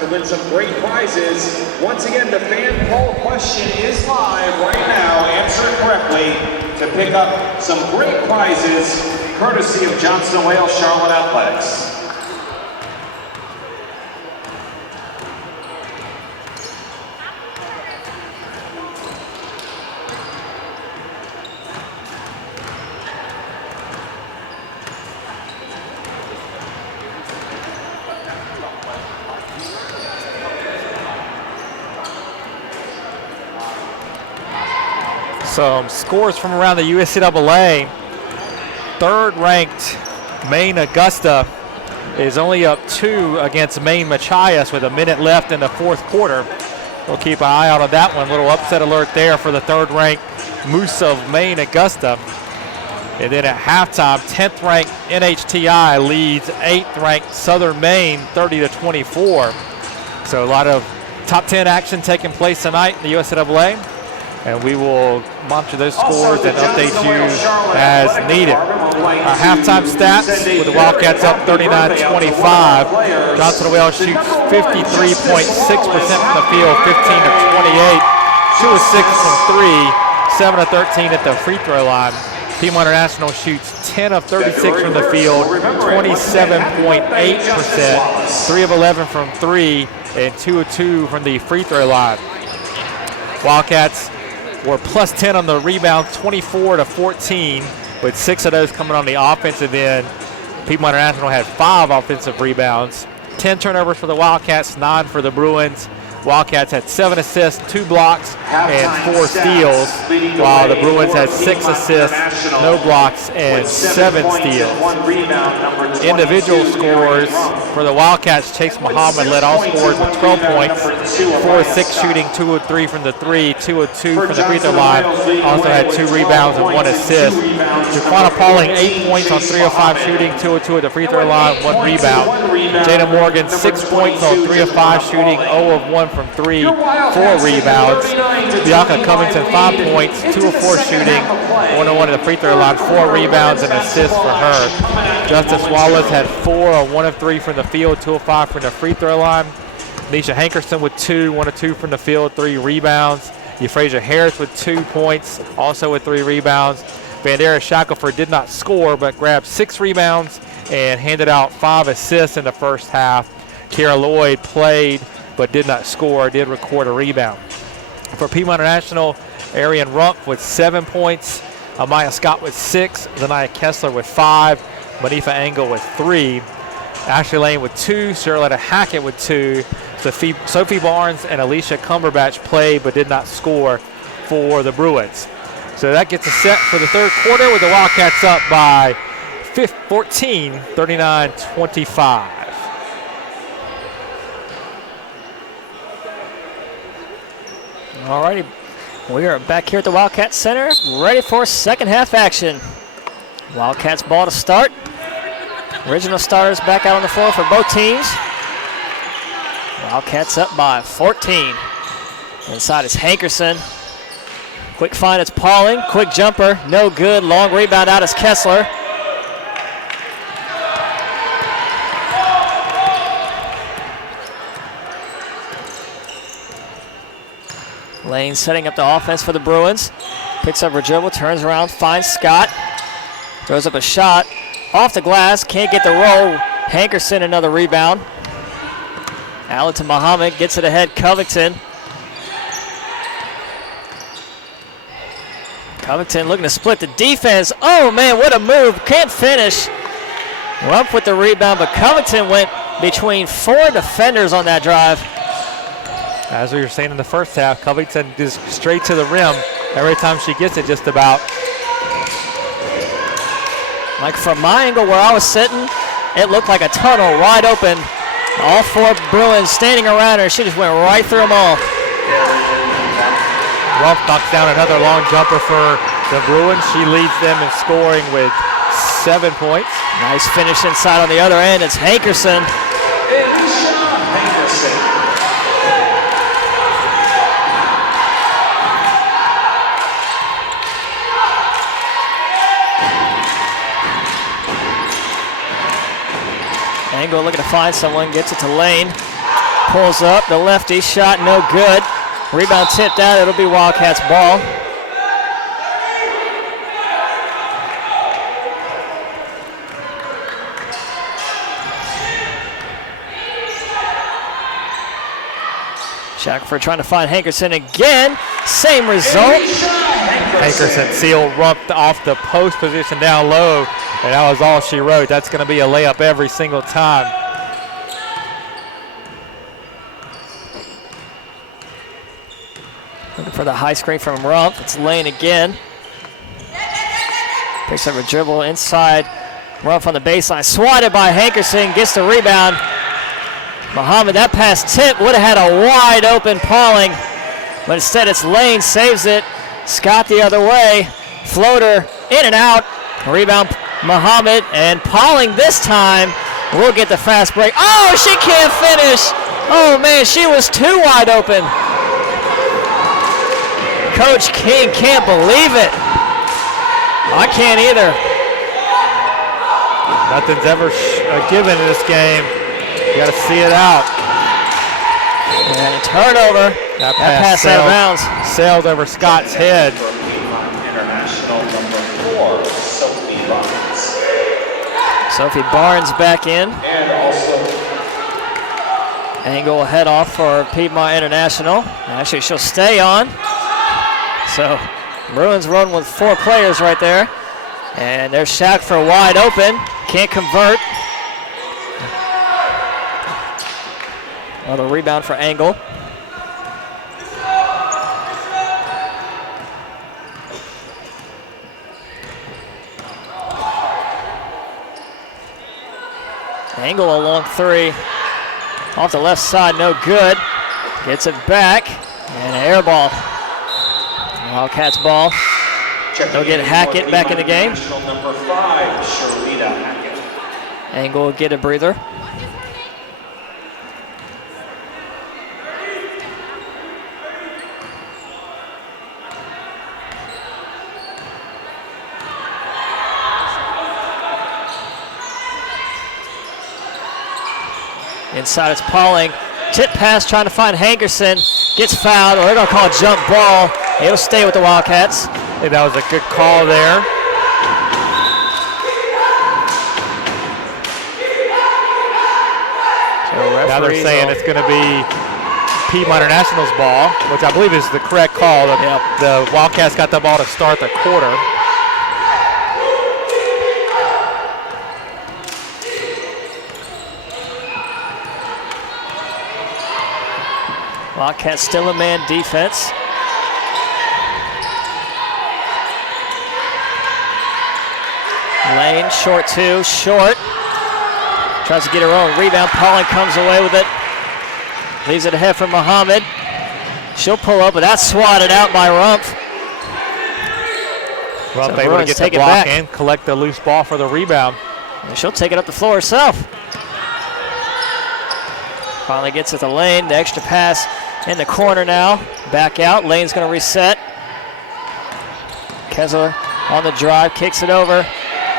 to win some great prizes. Once again, the fan poll question is live right now. Answer it correctly to pick up some great prizes courtesy of Johnson & Wales Charlotte Athletics. Some scores from around the USCAA. Third-ranked Maine Augusta is only up 2 against Maine Machias with a minute left in the fourth quarter. We'll keep an eye out on that one. Little upset alert there for the third-ranked Moose of Maine Augusta. And then at halftime, 10th-ranked NHTI leads 8th-ranked Southern Maine 30-24. So a lot of top 10 action taking place tonight in the USCAA. And we will monitor those scores and update you as needed. Our halftime stats with the Wildcats up 39-25. Johnson & Wales shoots 53.6% from the field, 15 of 28, 2 of 6 from 3, 7 of 13 at the free throw line. Piedmont International shoots 10 of 36 from the field, 27.8%, 3 of 11 from 3, and 2 of 2 from the free throw line. Wildcats were plus 10 on the rebounds, 24-14, with 6 of those coming on the offensive end. Piedmont International had 5 offensive rebounds, 10 turnovers for the Wildcats, 9 for the Bruins. Wildcats had 7 assists, 2 blocks, and 4 steals, while the Bruins had 6 assists, no blocks, and 7 steals. Individual scores for the Wildcats, Chase Muhammad led all scores with 12 points, 4 of 6 shooting, 2 of 3 from the 3, 2 of 2 from the free throw line. Also had 2 rebounds and 1 assist. Jaquana Pauling, 8 points on 3 of 5 shooting, 2 of 2 at the free throw line, 1 rebound. Jada Morgan, 6 points on 3 of 5 shooting, 0 of 1 from 3, 4 rebounds. Bianca Covington, 5 points, 2 of 4 shooting, 1 of 1 at the free throw line, 4 rebounds and assists for her. Justice Wallace had 4 on 1 of 3 from the field, 2 of 5 from the free throw line. Nisha Hankerson with 2, 1 of 2 from the field, 3 rebounds. Euphrasia Harris with 2 points, also with 3 rebounds. Vandera Shackelford did not score, but grabbed 6 rebounds and handed out 5 assists in the first half. Kara Lloyd played but did not score, did record a rebound. For Piedmont International, Arian Rumpf with 7 points, Amaya Scott with 6, Zanaya Kessler with 5, Manifa Engel with 3, Ashley Lane with 2, Charlotta Hackett with 2, Sophie Barnes and Alicia Cumberbatch played but did not score for the Bruins. So that gets us set for the third quarter with the Wildcats up by 14, 39-25. All righty, we are back here at the Wildcat Center, ready for second half action. Wildcats ball to start. Original starters back out on the floor for both teams. Wildcats up by 14. Inside is Hankerson. Quick find, it's Pauling. Quick jumper, no good. Long rebound out is Kessler. Lane setting up the offense for the Bruins. Picks up her dribble, turns around, finds Scott. Throws up a shot. Off the glass, can't get the roll. Hankerson, another rebound. Allen to Muhammad, gets it ahead, Covington. Covington looking to split the defense. Oh man, what a move, can't finish. Rumpf with the rebound, but Covington went between 4 defenders on that drive. As we were saying in the first half, Covington is straight to the rim every time she gets it, just about. Like from my angle where I was sitting, it looked like a tunnel wide open. All 4 Bruins standing around her. She just went right through them all. Rumpf knocks down another long jumper for the Bruins. She leads them in scoring with 7 points. Nice finish inside on the other end. It's Hankerson. Engel looking to find someone, gets it to Lane. pulls up. The lefty shot, no good. Rebound tipped out. It'll be Wildcats ball. Shackelford trying to find Hankerson again. Same result. Hankerson sealed Rumpf off the post position down low, and that was all she wrote. That's going to be a layup every single time. Looking for the high screen from Rumpf. It's Lane again. Picks up a dribble inside. Rumpf on the baseline. Swatted by Hankerson. Gets the rebound. Muhammad, that pass tip would have had a wide open Pauling, but instead it's Lane, saves it. Scott the other way. Floater in and out. Rebound Muhammad, and Pauling this time will get the fast break. Oh, she can't finish. Oh man, she was too wide open. Coach King can't believe it. I can't either. Nothing's ever given in this game. You got to see it out. And a turnover. That pass out of bounds. Sailed over Scott's head. International number 4, Sophie Barnes. Sophie Barnes back in. And also Angle head off for Piedmont International. Actually, she'll stay on. So Bruins run with 4 players right there. And there's Shackelford wide open. Can't convert. Another rebound for Angle. Angle a long 3. Off the left side, no good. Gets it back. And an air ball. Wildcats ball. They'll get Hackett back in the game. number 5, Sharita Hackett. Angle will get a breather. Inside it's Pauling. Tip pass trying to find Hankerson. Gets fouled. They're going to call a jump ball. It'll stay with the Wildcats. I think that was a good call there. So now they're saying it's going to be Piedmont International's ball, which I believe is the correct call. The Wildcats got the ball to start the quarter. Wildcats still a man defense. Lane, short 2, short. Tries to get her own rebound. Pauling comes away with it. Leaves it ahead for Muhammad. She'll pull up, but that's swatted out by Rumpf. Well, they want to get the block and collect the loose ball for the rebound. And she'll take it up the floor herself. Finally gets it to Lane. The extra pass in the corner now. Back out. Lane's going to reset. Kessler on the drive. Kicks it over.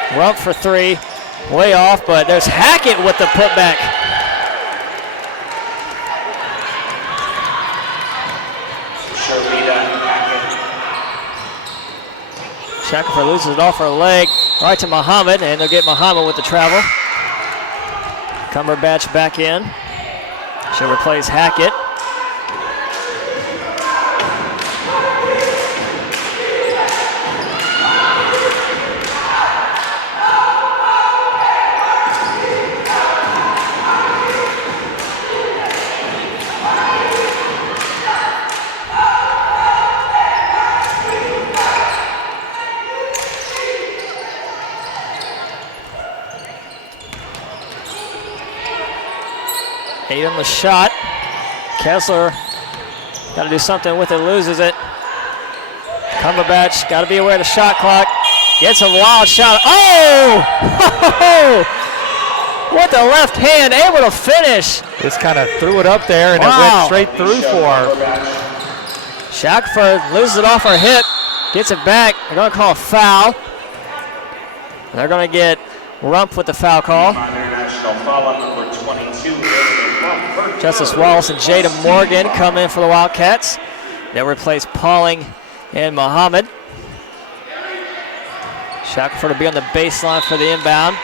Rumpf for 3. Way off, but there's Hackett with the putback. Shackelford loses it off her leg. Right to Muhammad, and they'll get Muhammad with the travel. Cumberbatch back in. She replays Hackett. On the shot. Kessler got to do something with it, loses it. Cumberbatch got to be aware of the shot clock. Gets a wild shot. Oh! With the left hand, able to finish. Just kind of threw it up there, and it went straight through for her. Shackelford loses it off her hip, gets it back. They're going to call a foul. They're going to get Rumpf with the foul call. International foul on number 22. Justice Wallace and Jada Morgan come in for the Wildcats. They'll replace Pauling and Muhammad. Shackelford will be on the baseline for the inbound.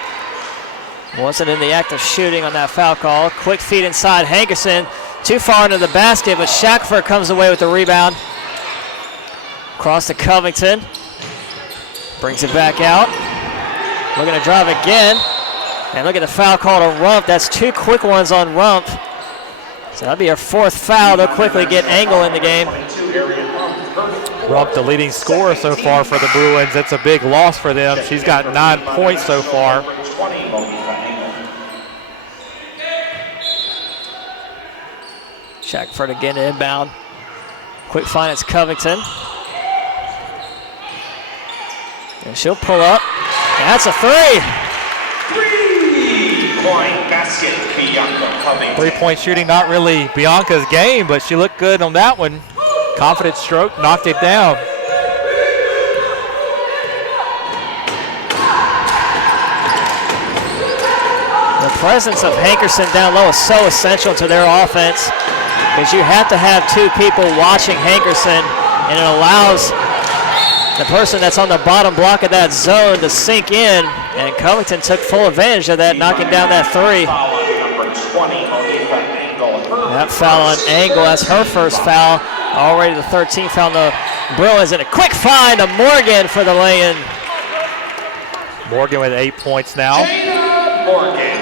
Wasn't in the act of shooting on that foul call. Quick feed inside. Hankerson too far into the basket, but Shackelford comes away with the rebound. Cross to Covington. Brings it back out. Looking to drive again. And look at the foul call to Rump. That's 2 quick ones on Rump. So that'll be her 4th foul. They'll quickly get Engel in the game. Rump, the leading scorer so far for the Bruins. That's a big loss for them. She's got 9 points so far. Shackelford again to inbound. Quick find, it's Covington. And she'll pull up. And that's a 3. 3-point basket, Bianca Covington. 3-point shooting, not really Bianca's game, but she looked good on that one. Confident stroke, knocked it down. The presence of Hankerson down low is so essential to their offense because you have to have 2 people watching Hankerson, and it allows the person that's on the bottom block of that zone to sink in, and Covington took full advantage of that, knocking down that 3. That foul on Engel, that's her first foul. Already the 13th foul on the Bruins, and a quick find to Morgan for the lay-in. Morgan with 8 points now. Morgan.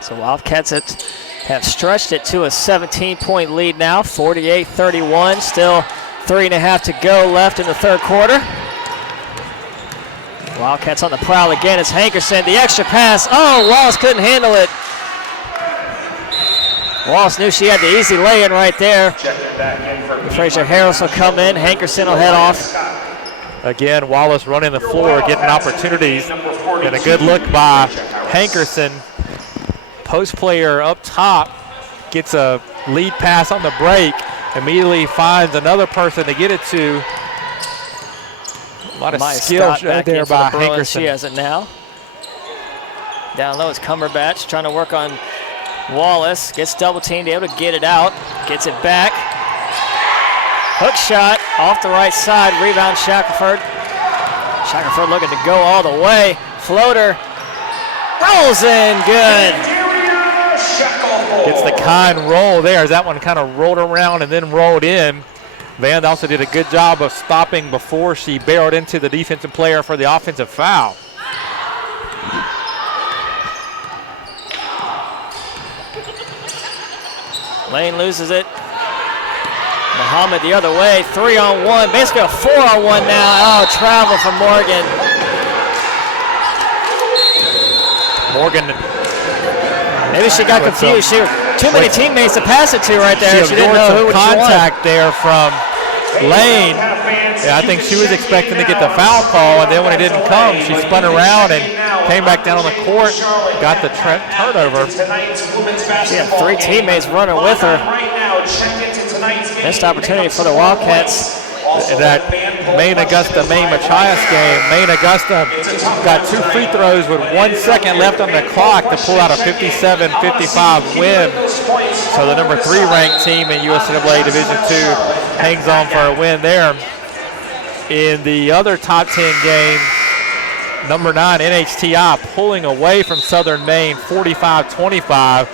So Wildcats have stretched it to a 17-point lead now, 48-31. Still 3.5 to go left in the 3rd quarter. Wildcats on the prowl again. It's Hankerson, the extra pass. Oh, Wallace couldn't handle it. Wallace knew she had the easy lay-in right there. Frazier Harris will come in. Hankerson will head off. Again, Wallace running the floor, getting opportunities. And a good look by Hankerson. Post player up top gets a lead pass on the break. Immediately finds another person to get it to. A lot of skill right there by Hankerson. She has it now. Down low is Cumberbatch trying to work on Wallace. Gets double teamed, able to get it out. Gets it back. Hook shot off the right side. Rebound Shackelford. Shackelford looking to go all the way. Floater. Rolls in. Good. Gets the kind roll there as that one kind of rolled around and then rolled in. Van also did a good job of stopping before she barreled into the defensive player for the offensive foul. Lane loses it. Muhammad the other way, 3-on-1, basically a 4-on-1 now. Oh, travel from Morgan. Morgan. Maybe she got confused. Too many teammates to pass it to right there. She didn't know who would contact there from Lane. Yeah, I think she was expecting to get the foul call, and then when it didn't come, she spun around and came back down on the court, got the turnover. She had 3 teammates running with her. Missed opportunity for the Wildcats. That Maine Augusta, Maine Machias game. Maine Augusta got 2 free throws with 1 second left on the clock to pull out a 57-55 win. So the number 3 ranked team in USAA Division II hangs on for a win there. In the other top 10 game, number 9 NHTI pulling away from Southern Maine 45-25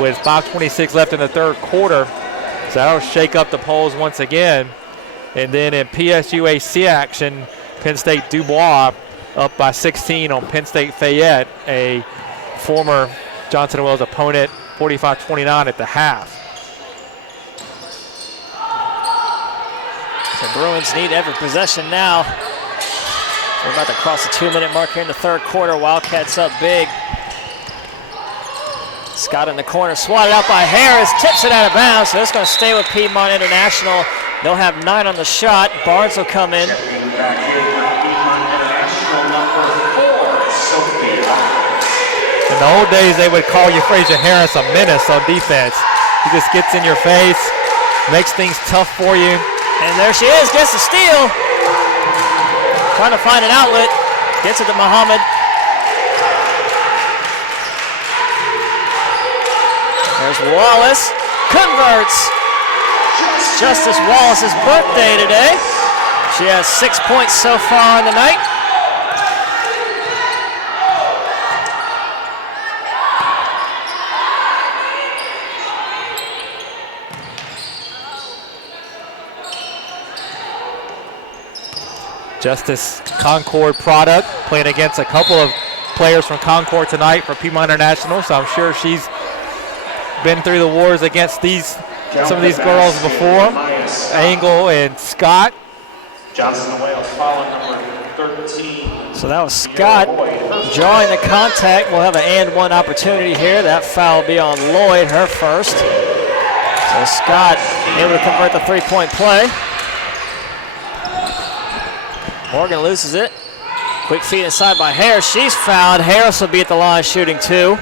with 5:26 left in the 3rd quarter. So that'll shake up the polls once again. And then in PSUAC action, Penn State Dubois up by 16 on Penn State Fayette, a former Johnson & Wales opponent, 45-29 at the half. The Bruins need every possession now. We're about to cross the 2-minute mark here in the 3rd quarter. Wildcats up big. Scott in the corner, swatted out by Harris, tips it out of bounds, so it's going to stay with Piedmont International. They'll have 9 on the shot. Barnes will come in. In the old days, they would call you Frazier Harris a menace on defense. He just gets in your face, makes things tough for you. And there she is, gets the steal. trying to find an outlet. Gets it to Muhammad. There's Wallace. Converts. It's Justice Wallace's birthday today. She has 6 points so far on the night. Justice Concord product, playing against a couple of players from Concord tonight for Piedmont International, so I'm sure she's been through the wars against some of these girls before. Angle and Scott. Johnson Wales, foul number 13. So that was Scott drawing the contact. We'll have an and one opportunity here. That foul will be on Lloyd, her first. So Scott able to convert the three-point play. Morgan loses it. Quick feed inside by Harris. She's fouled. Harris will be at the line shooting two.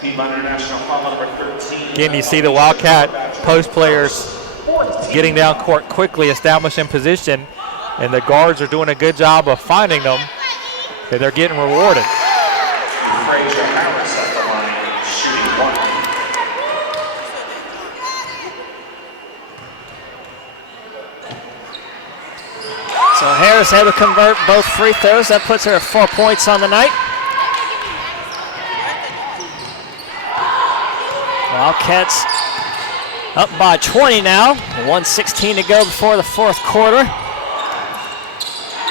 Piedmont International, foul number 13. Again, you see the Wildcat post players getting down court quickly, establishing position, and the guards are doing a good job of finding them. And they're getting rewarded. Frazier Harris at the line, shooting one. So Harris able to convert both free throws. That puts her at 4 points on the night. Wildcats up by 20 now. 1:16 to go before the fourth quarter.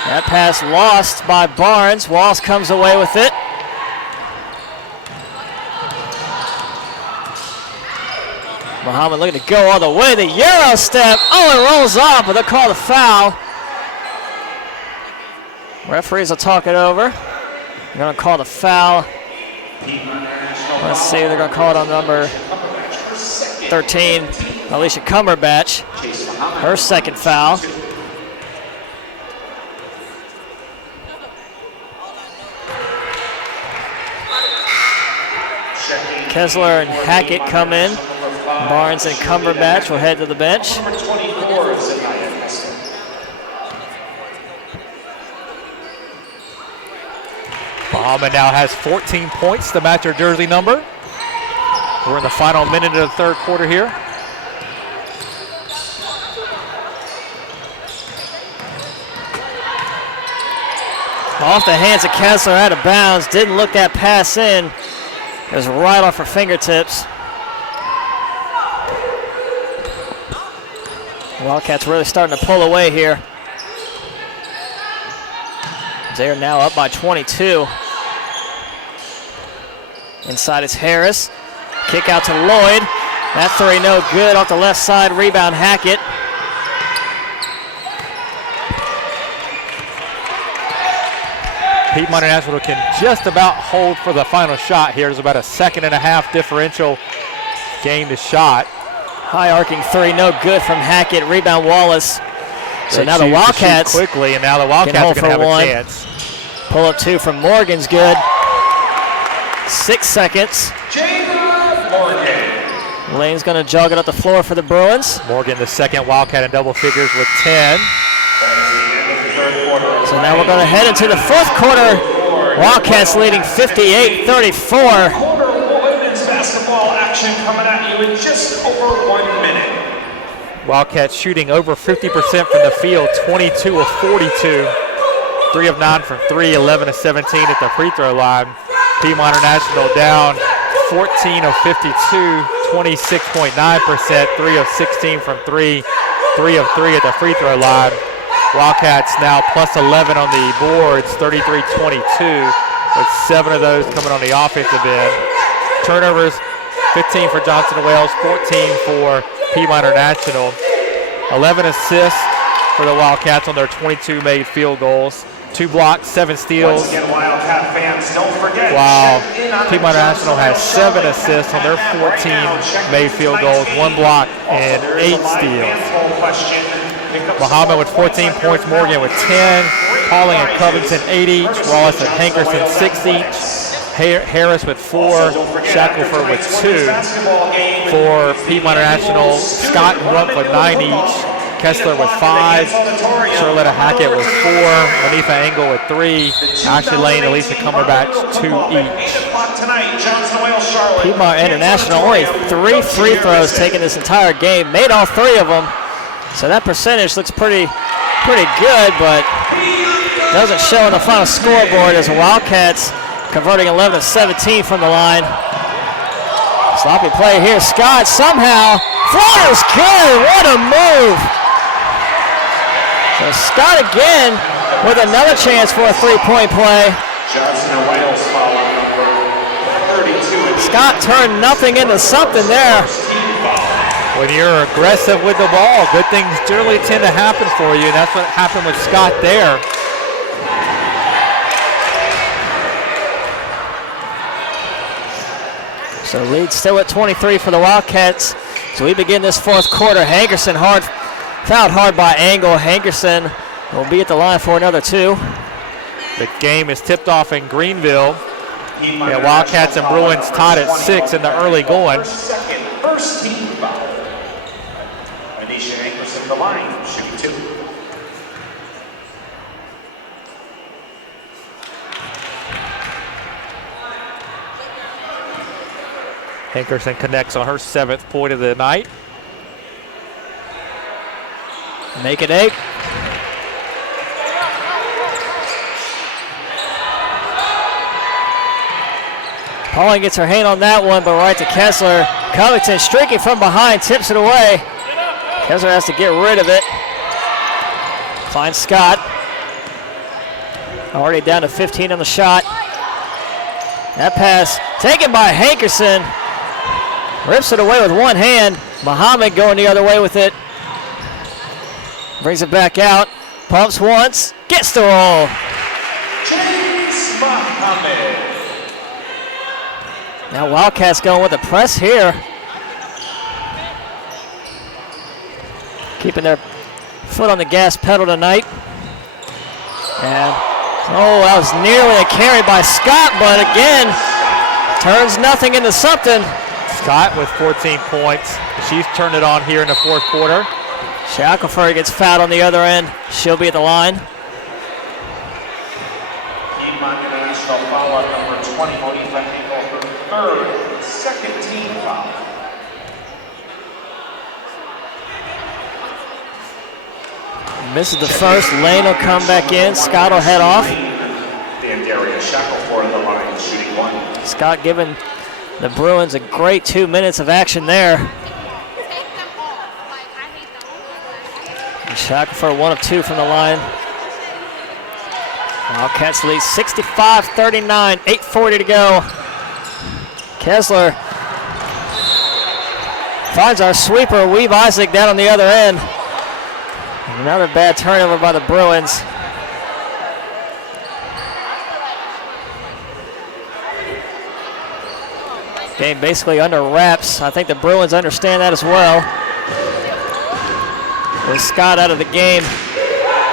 That pass lost by Barnes. Walls comes away with it. Muhammad looking to go all the way. The Euro step. Oh, it rolls off, but they'll call the foul. Referees will talk it over. They're going to call the foul. Let's see, they're going to call it on number 13, Alicia Cumberbatch. Her second foul. Kessler and Hackett come in. Barnes and Cumberbatch will head to the bench. Number 24 is in Kessler. Muhammad now has 14 points to match her jersey number. We're in the final minute of the third quarter here. Off the hands of Kessler, out of bounds. Didn't look that pass in. It was right off her fingertips. Wildcats really starting to pull away here. They're now up by 22. Inside is Harris. Kick out to Lloyd. That three no good off the left side. Rebound Hackett. Piedmont International can just about hold for the final shot here. There's about a 1.5 differential game to shot. High arcing three, no good from Hackett. Rebound Wallace. So now the Wildcats quickly, and now the Wildcats are going to have a chance. Pull up two from Morgan's good. 6 seconds. Morgan. Lane's going to jog it up the floor for the Bruins. Morgan, the second Wildcat in double figures with 10. So now we're going to head into the fourth quarter. Wildcats leading 58-34. Quarter women's basketball action coming at you in just over 1 minute. Wildcats shooting over 50% from the field, 22 of 42. 3 of 9 from 3, 11 of 17 at the free throw line. Piedmont International down 14 of 52, 26.9%, 3 of 16 from 3, 3 of 3 at the free throw line. Wildcats now plus 11 on the boards, 33-22, with 7 of those coming on the offensive end. Turnovers, 15 for Johnson Wales, 14 for Piedmont International. 11 assists for the Wildcats on their 22 made field goals. 2 blocks, 7 steals. Once again, Wildcat fans, don't forget. While Piedmont International has 7 assists on their 14 made field goals, 1 block, and 8 steals. Muhammad with 14 points, Morgan with 10, Pauling and Covington 8 each, Wallace and Hankerson 6 each. Harris with 4, Shackelford with 2. For Piedmont International, Scott and Rupp with 9 each. Kessler with 5, Charlotta Hackett with 4, Manifa Engel with 3, Ashley Lane, Elisa Cumberbatch 2 each. Piedmont International only 3 free throws taken this entire game, made all 3 of them. So that percentage looks pretty good, but doesn't show on the final scoreboard as the Wildcats converting 11 of 17 from the line. Sloppy play here. Scott somehow floater's good. What a move! So Scott again with another chance for a 3-point play. Scott turned nothing into something there. When you're aggressive with the ball, good things generally tend to happen for you, and that's what happened with Scott there. So lead still at 23 for the Wildcats. So we begin this fourth quarter. Hankerson fouled hard by Engel. Hankerson will be at the line for another 2. The game is tipped off in Greenville. Yeah, Wildcats and Bruins tied at 6 in the early going. First team foul. Anisha Hankerson, the line, shooting 2. Hankerson connects on her 7th point of the night. Make it 8. Pauling gets her hand on that one, but right to Kessler. Covington streaking from behind, tips it away. Kessler has to get rid of it. Finds Scott. Already down to 15 on the shot. That pass taken by Hankerson. Rips it away with one hand. Muhammad going the other way with it. Brings it back out. Pumps once. Gets the roll. James Muhammad. Now Wildcats going with the press here. Keeping their foot on the gas pedal tonight. And, that was nearly a carry by Scott, but again, turns nothing into something. Scott with 14 points. She's turned it on here in the fourth quarter. Shackelford gets fouled on the other end. She'll be at the line. Piedmont International foul on number 20, Monifa Engel, her 3rd, second team foul. Misses the first. Lane will come back in. Scott will head off. Dan Darius Shackelford on the line, shooting 1. Scott giving the Bruins a great 2 minutes of action there. And Shackelford 1 of 2 from the line. Wildcats lead 65-39, 8:40 to go. Kessler finds our sweeper, Weave Isaac, down on the other end. Another bad turnover by the Bruins. Game basically under wraps. I think the Bruins understand that as well. With Scott out of the game,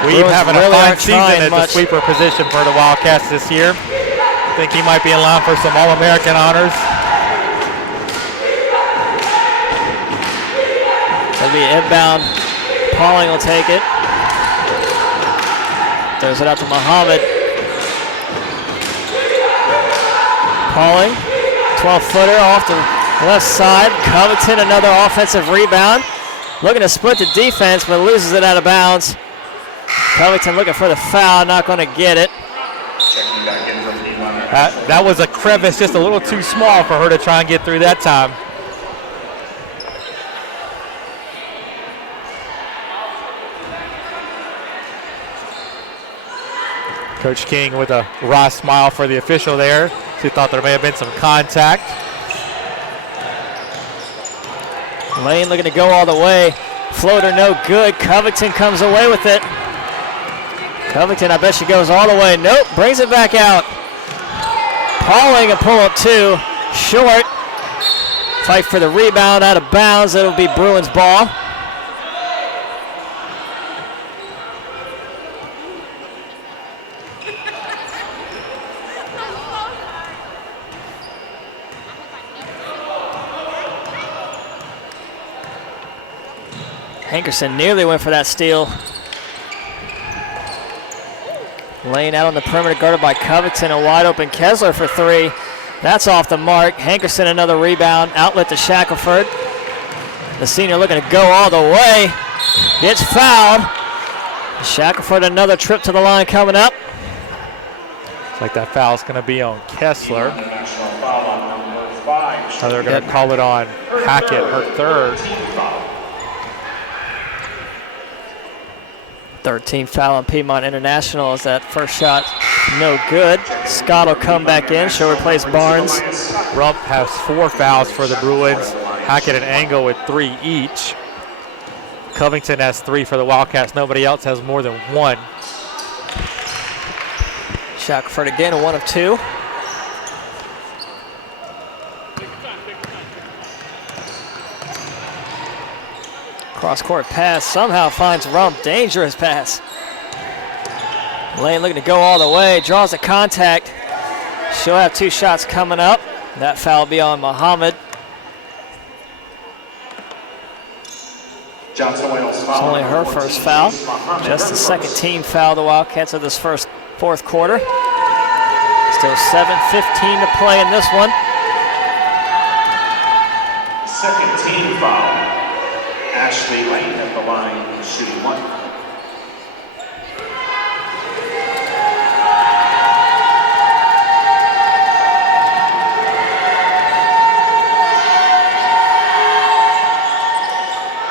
We've having really a fine aren't season trying at the much. sweeper position for the Wildcats this year. I think he might be in line for some All-American honors. It'll be inbound. Pauling will take it. Throws it out to Muhammad. Pauling, 12-footer off the left side. Covington, another offensive rebound. Looking to split the defense, but loses it out of bounds. Covington looking for the foul, not going to get it. Checking back in from Piedmont. That was a crevice just a little too small for her to try and get through that time. Coach King with a wry smile for the official there. She thought there may have been some contact. Lane looking to go all the way. Floater no good. Covington comes away with it. Covington, I bet she goes all the way. Nope, brings it back out. Pauling a pull-up 2. Short. Fight for the rebound, out of bounds. It'll be Bruins ball. Hankerson nearly went for that steal. Lane out on the perimeter, guarded by Covington. A wide open Kessler for three. That's off the mark. Hankerson another rebound. Outlet to Shackelford. The senior looking to go all the way. Gets fouled. Shackelford another trip to the line coming up. Looks like that foul's going to be on Kessler. So they're going to call it on Hackett, her third. Third team foul on Piedmont International as that first shot no good. Scott will come back in. She'll replace Barnes. Rump has 4 fouls for the Bruins. Hackett and Angle with 3 each. Covington has 3 for the Wildcats. Nobody else has more than 1. Shackelford again, a 1 of 2. Cross-court pass somehow finds Rump. Dangerous pass. Lane looking to go all the way. Draws the contact. She'll have 2 shots coming up. That foul will be on Muhammad. It's only her first foul. Just the second team foul of the Wildcats of this fourth quarter. Still 7:15 to play in this one. Second team foul. Ashley Lane at the line, shooting 1.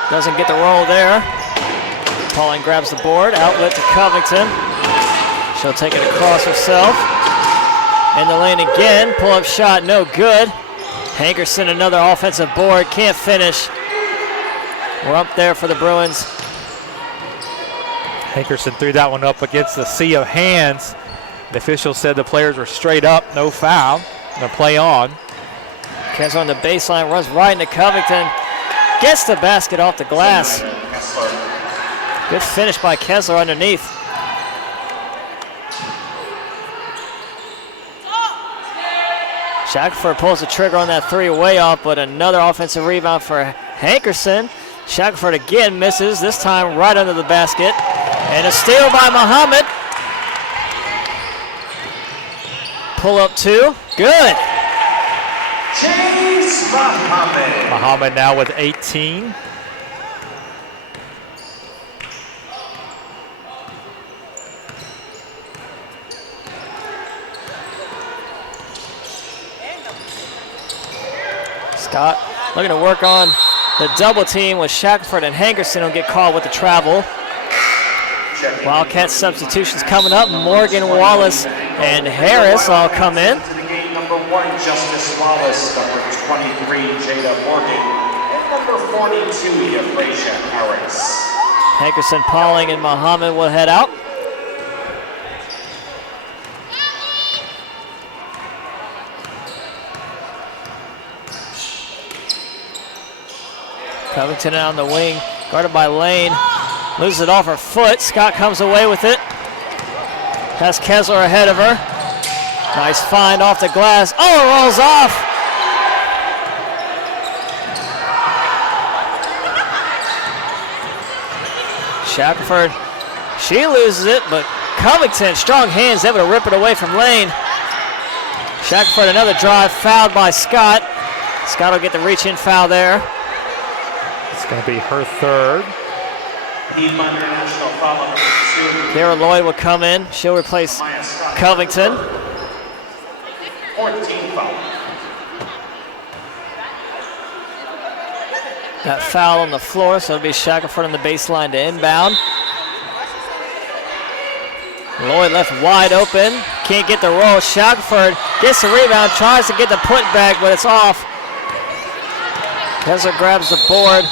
Doesn't get the roll there. Pauling grabs the board, outlet to Covington. She'll take it across herself. In the lane again, pull-up shot, no good. Hankerson another offensive board, can't finish. Rump there for the Bruins. Hankerson threw that one up against the sea of hands. The official said the players were straight up, no foul. Gonna play on. Kessler on the baseline, runs right into Covington. Gets the basket off the glass. Good finish by Kessler underneath. Shackelford pulls the trigger on that 3 way off, but another offensive rebound for Hankerson. Shackelford again misses, this time right under the basket. And a steal by Muhammad. Pull up 2, good. Chase Muhammad. Muhammad now with 18. Scott looking to work on the double team with Shackelford and Hankerson will get called with the travel. Wildcat substitutions coming up. Morgan, Wallace, and Harris all come in. Number 1, Justice Wallace. Number 23, Jada Morgan. And number 42, Euphrasia Harris. Hankerson, Pauling, and Muhammad will head out. Covington on the wing, guarded by Lane. Loses it off her foot. Scott comes away with it. Has Kessler ahead of her. Nice find off the glass. Oh, it rolls off. Shackelford, she loses it, but Covington, strong hands, able to rip it away from Lane. Shackelford, another drive, fouled by Scott. Scott will get the reach-in foul there. It's going to be her third. Kara Lloyd will come in. She'll replace Covington. 14 foul. Got foul on the floor, so it'll be Shackelford on the baseline to inbound. Lloyd left wide open. Can't get the roll. Shackelford gets the rebound, tries to get the putback, but it's off. Kessler grabs the board.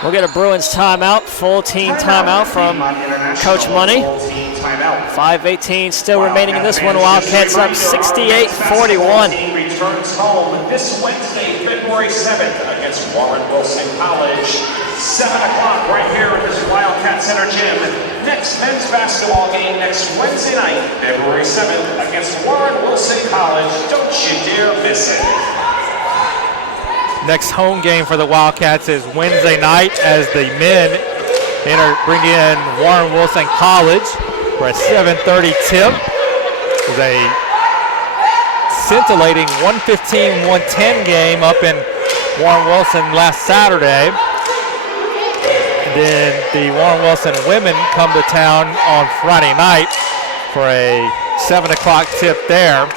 We'll get a Bruins timeout, full team timeout from Coach Money. 5:18 still remaining in this one. Wildcats up 68-41. Returns home this Wednesday, February 7th against Warren Wilson College. 7 o'clock right here in this Wildcat Center gym. Next men's basketball game next Wednesday night, February 7th against Warren Wilson College. Don't you dare miss it. Next home game for the Wildcats is Wednesday night as the men Bring in Warren Wilson College for a 7:30 tip. It was a scintillating 115-110 game up in Warren Wilson last Saturday. And then the Warren Wilson women come to town on Friday night for a 7 o'clock tip there.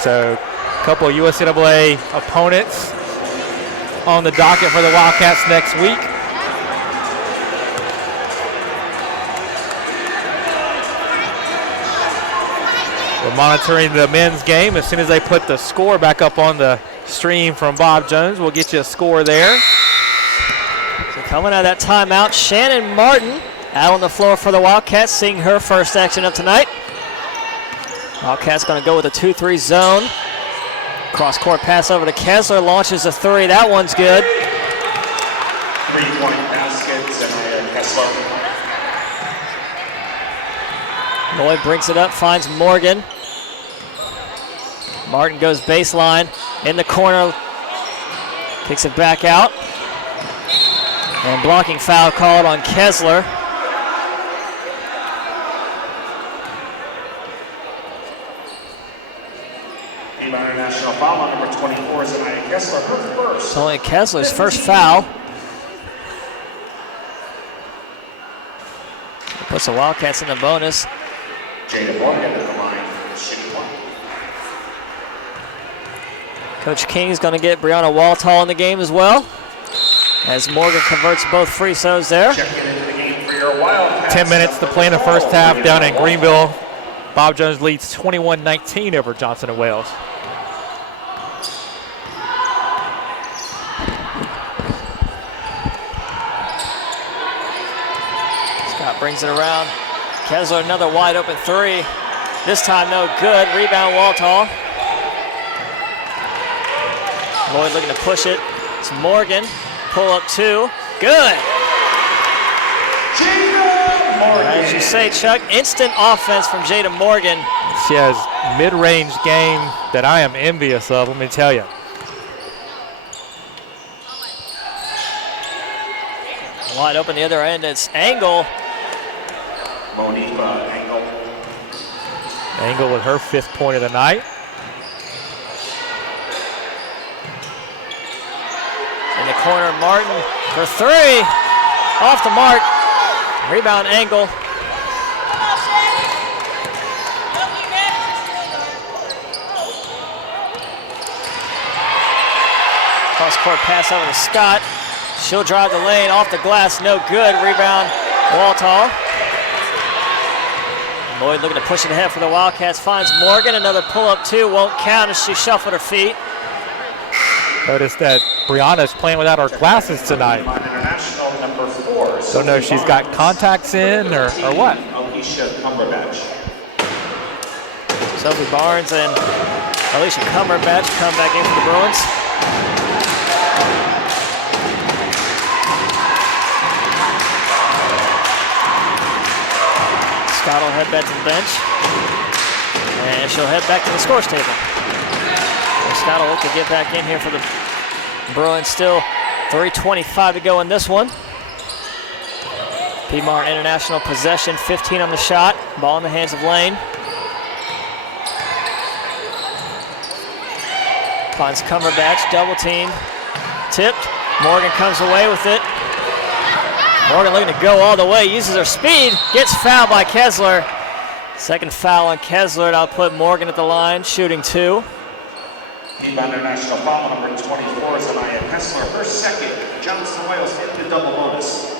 So a couple of USCAA opponents on the docket for the Wildcats next week. We're monitoring the men's game. As soon as they put the score back up on the stream from Bob Jones, we'll get you a score there. So coming out of that timeout, Shannon Martin out on the floor for the Wildcats, seeing her first action of tonight. Wildcats going to go with a 2-3 zone. Cross-court pass over to Kessler, launches a three. That one's good. 3-point basket, Zanaya Kessler. Lloyd brings it up, finds Morgan. Martin goes baseline in the corner, kicks it back out. And blocking foul called on Kessler. International foul on number 24, Zanaya Kessler, her first. It's only Kessler's first foul. Puts the Wildcats in the bonus. Jada Morgan at the line, shooting one. Coach King's going to get Brianna Waltall in the game as well, as Morgan converts both free throws there. Checking into the game for your Wildcats. 10 minutes to play in the first half down in Greenville. Bob Jones leads 21-19 over Johnson and Wales. Scott brings it around. Kessler, another wide open three. This time no good. Rebound Waltall. Lloyd looking to push it. It's Morgan. Pull up two. Good. Jada Morgan. As you say, Chuck, instant offense from Jada Morgan. She has mid-range game that I am envious of, let me tell you. Wide open the other end. It's Angle. Monifa Angle. Angle with her 5th point of the night. In the corner, Martin for three. Off the mark. Rebound Angle. Cross-court pass over to Scott. She'll drive the lane off the glass. No good. Rebound Waltall. Lloyd looking to push it ahead for the Wildcats. Finds Morgan. Another pull-up two. Won't count as she shuffled her feet. Notice that Brianna's playing without her glasses tonight. International number 4. Don't know if she's got contacts in or what. Alicia Cumberbatch. Sophie Barnes and Alicia Cumberbatch come back in for the Bruins. Scott will head back to the bench. And she'll head back to the scores table. And Scott will look to get back in here for the Bruins. Still 3:25 to go in this one. Piedmont International possession, 15 on the shot. Ball in the hands of Lane. Finds Cumberbatch, double team. Tipped. Morgan comes away with it. Morgan looking to go all the way, uses her speed, gets fouled by Kessler. Second foul on Kessler, and I'll put Morgan at the line, shooting two. Piedmont International foul number 24, Zanaya Kessler, her second. Johnson Wales hit the double bonus.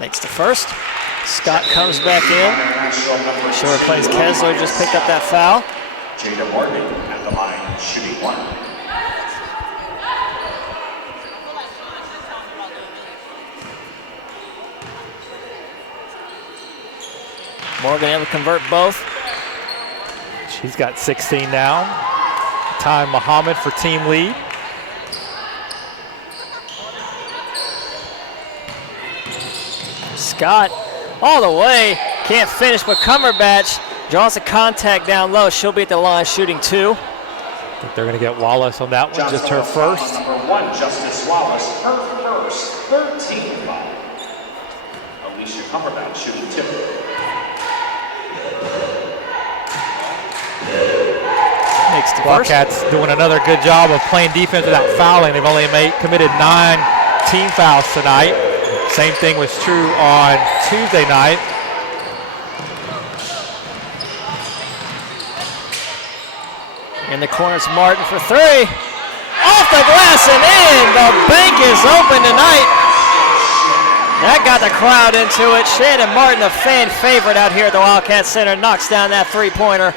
Makes the first. Scott comes back in. She'll replace Kessler, just picked up that foul. Jada Morgan at the line, shooting one. Morgan able to convert both. She's got 16 now. Ty Muhammad for team lead. Scott all the way, can't finish, but Cumberbatch draws a contact down low. She'll be at the line shooting two. I think they're going to get Wallace on that one, just her first. Number 1, Justice Wallace, her first, 13 foul. Alicia Cumberbatch shooting tip. Makes the first. Wildcats doing another good job of playing defense without fouling. They've only committed 9 team fouls tonight. Same thing was true on Tuesday night. In the corner, it's Martin for 3. Off the glass and in. The bank is open tonight. That got the crowd into it. Shannon Martin, a fan favorite out here at the Wildcat Center, knocks down that three-pointer.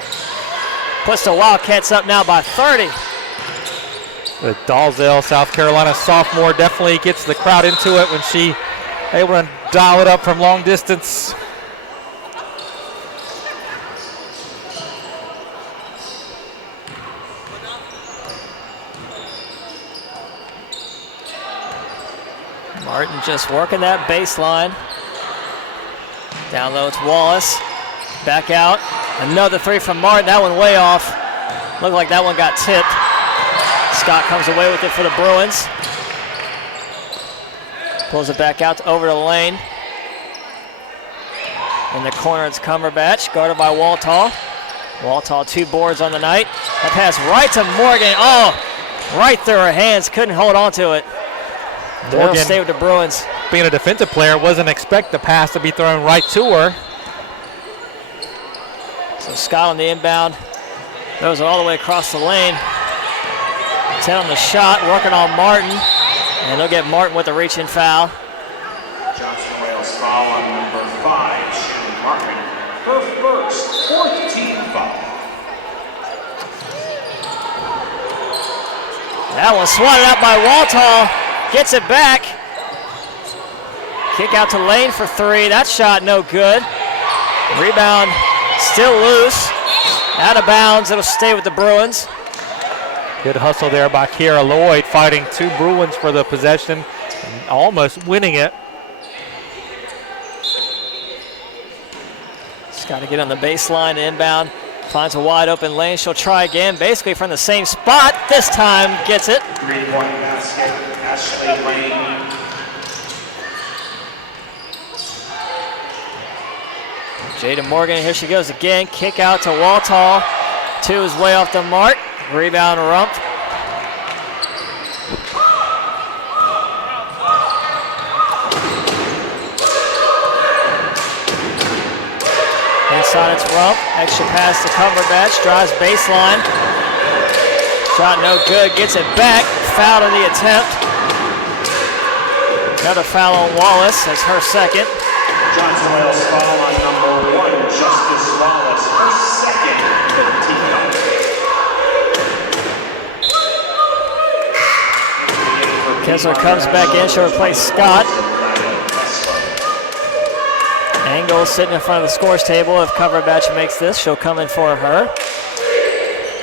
Puts the Wildcats up now by 30. The Dalzell, South Carolina sophomore, definitely gets the crowd into it when she able to dial it up from long distance. Martin just working that baseline. Down low, it's Wallace. Back out. Another 3 from Martin. That one way off. Looked like that one got tipped. Scott comes away with it for the Bruins. Pulls it back out over the lane. In the corner, it's Cumberbatch, guarded by Waltall. Waltall, 2 boards on the night. That pass right to Morgan. Oh, right through her hands. Couldn't hold on to it. They'll stay with the Bruins. Being a defensive player, wasn't expect the pass to be thrown right to her. So Scott on the inbound. Throws it all the way across the lane. 10 on the shot, working on Martin. And they'll get Martin with a reach-in foul. Johnson Wales foul on number 5, Shannon Martin. Her first, 4th team foul. That one swatted out by Waltall. Gets it back. Kick out to Lane for 3. That shot no good. Rebound still loose. Out of bounds. It'll stay with the Bruins. Good hustle there by Kiera Lloyd, fighting 2 Bruins for the possession, and almost winning it. Just got to get on the baseline, inbound. Finds a wide open lane. She'll try again, basically from the same spot. This time gets it. 3-point basket, Ashley Lane. Jada Morgan, here she goes again. Kick out to Waltall. 2 is way off the mark. Rebound Rump. Inside it's Rump. Extra pass to Cumberbatch. Drives baseline. Shot no good. Gets it back. Foul in the attempt. Another foul on Wallace. That's her second. Johnson Wales foul on number 1, Justice Wallace. Her second, 15. Kessler comes back in. She'll replace Scott. Engel sitting in front of the scores table. If Cumberbatch makes this, she'll come in for her.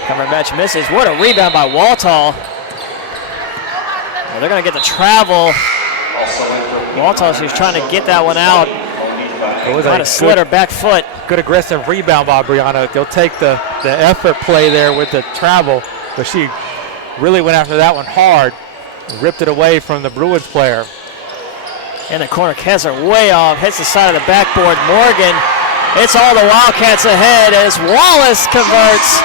Cumberbatch misses. What a rebound by Waltall. Well, they're going to get the travel. Waltall, she's trying to get that one out. It was Trying to slit her back foot. Good aggressive rebound by Brianna. They'll take the effort play there with the travel, but she really went after that one hard. Ripped it away from the Bruins player. In the corner, Kessler way off, hits the side of the backboard. Morgan, it's all the Wildcats ahead as Wallace converts.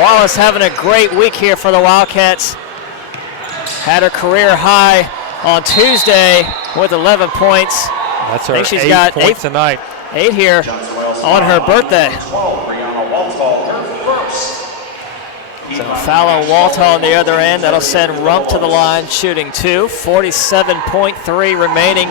Wallace having a great week here for the Wildcats. Had her career high on Tuesday with 11 points. That's her I think she's 8 got points tonight. 8 here on her birthday. 12, Brianna Waltall, her first. So foul on Waltall on the other end. That'll send Rump to the line, shooting 2. 47.3 remaining.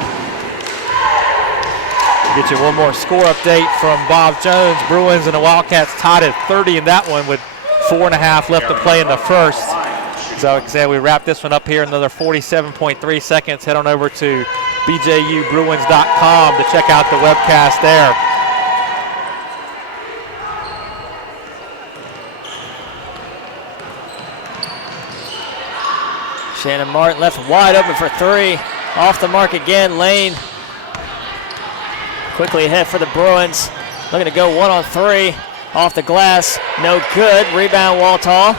Get you one more score update from Bob Jones. Bruins and the Wildcats tied at 30 in that one with 4.5 left to play in the first. So like I said, we wrap this one up here in another 47.3 seconds. Head on over to bjubruins.com to check out the webcast there. Shannon Martin left wide open for 3. Off the mark again. Lane quickly ahead for the Bruins. Looking to go 1-on-3. off the glass, no good. Rebound, Waltall.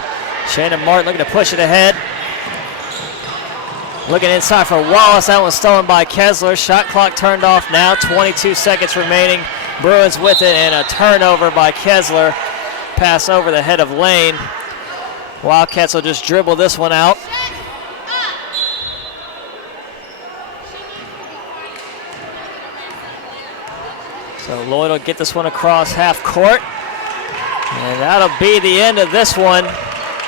Shannon Martin looking to push it ahead. Looking inside for Wallace. That one stolen by Kessler. Shot clock turned off now. 22 seconds remaining. Bruins with it, and a turnover by Kessler. Pass over the head of Lane. Wildcats will just dribble this one out. So Lloyd will get this one across half court. And that'll be the end of this one.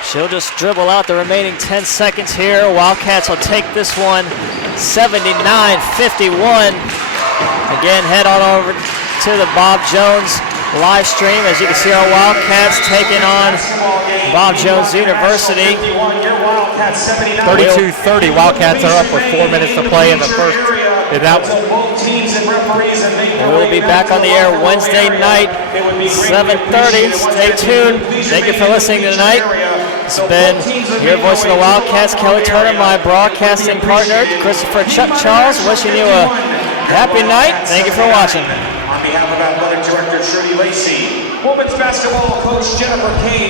She'll just dribble out the remaining 10 seconds here. Wildcats will take this one 79-51. Again, head on over to the Bob Jones live stream. As you can see, our Wildcats taking on Bob Jones University. 32-30. Wildcats are up with 4 minutes to play in the first. We'll be back on the air Wednesday night, 7:30. Stay tuned. Thank you for listening tonight. It's been your voice of the Wildcats, Kelly Turner, my broadcasting partner, Christopher Chuck Charles, wishing you a happy night. Thank you for watching. On behalf of Athletic Director Shirley Lacey, Women's Basketball Coach Jennifer Kane.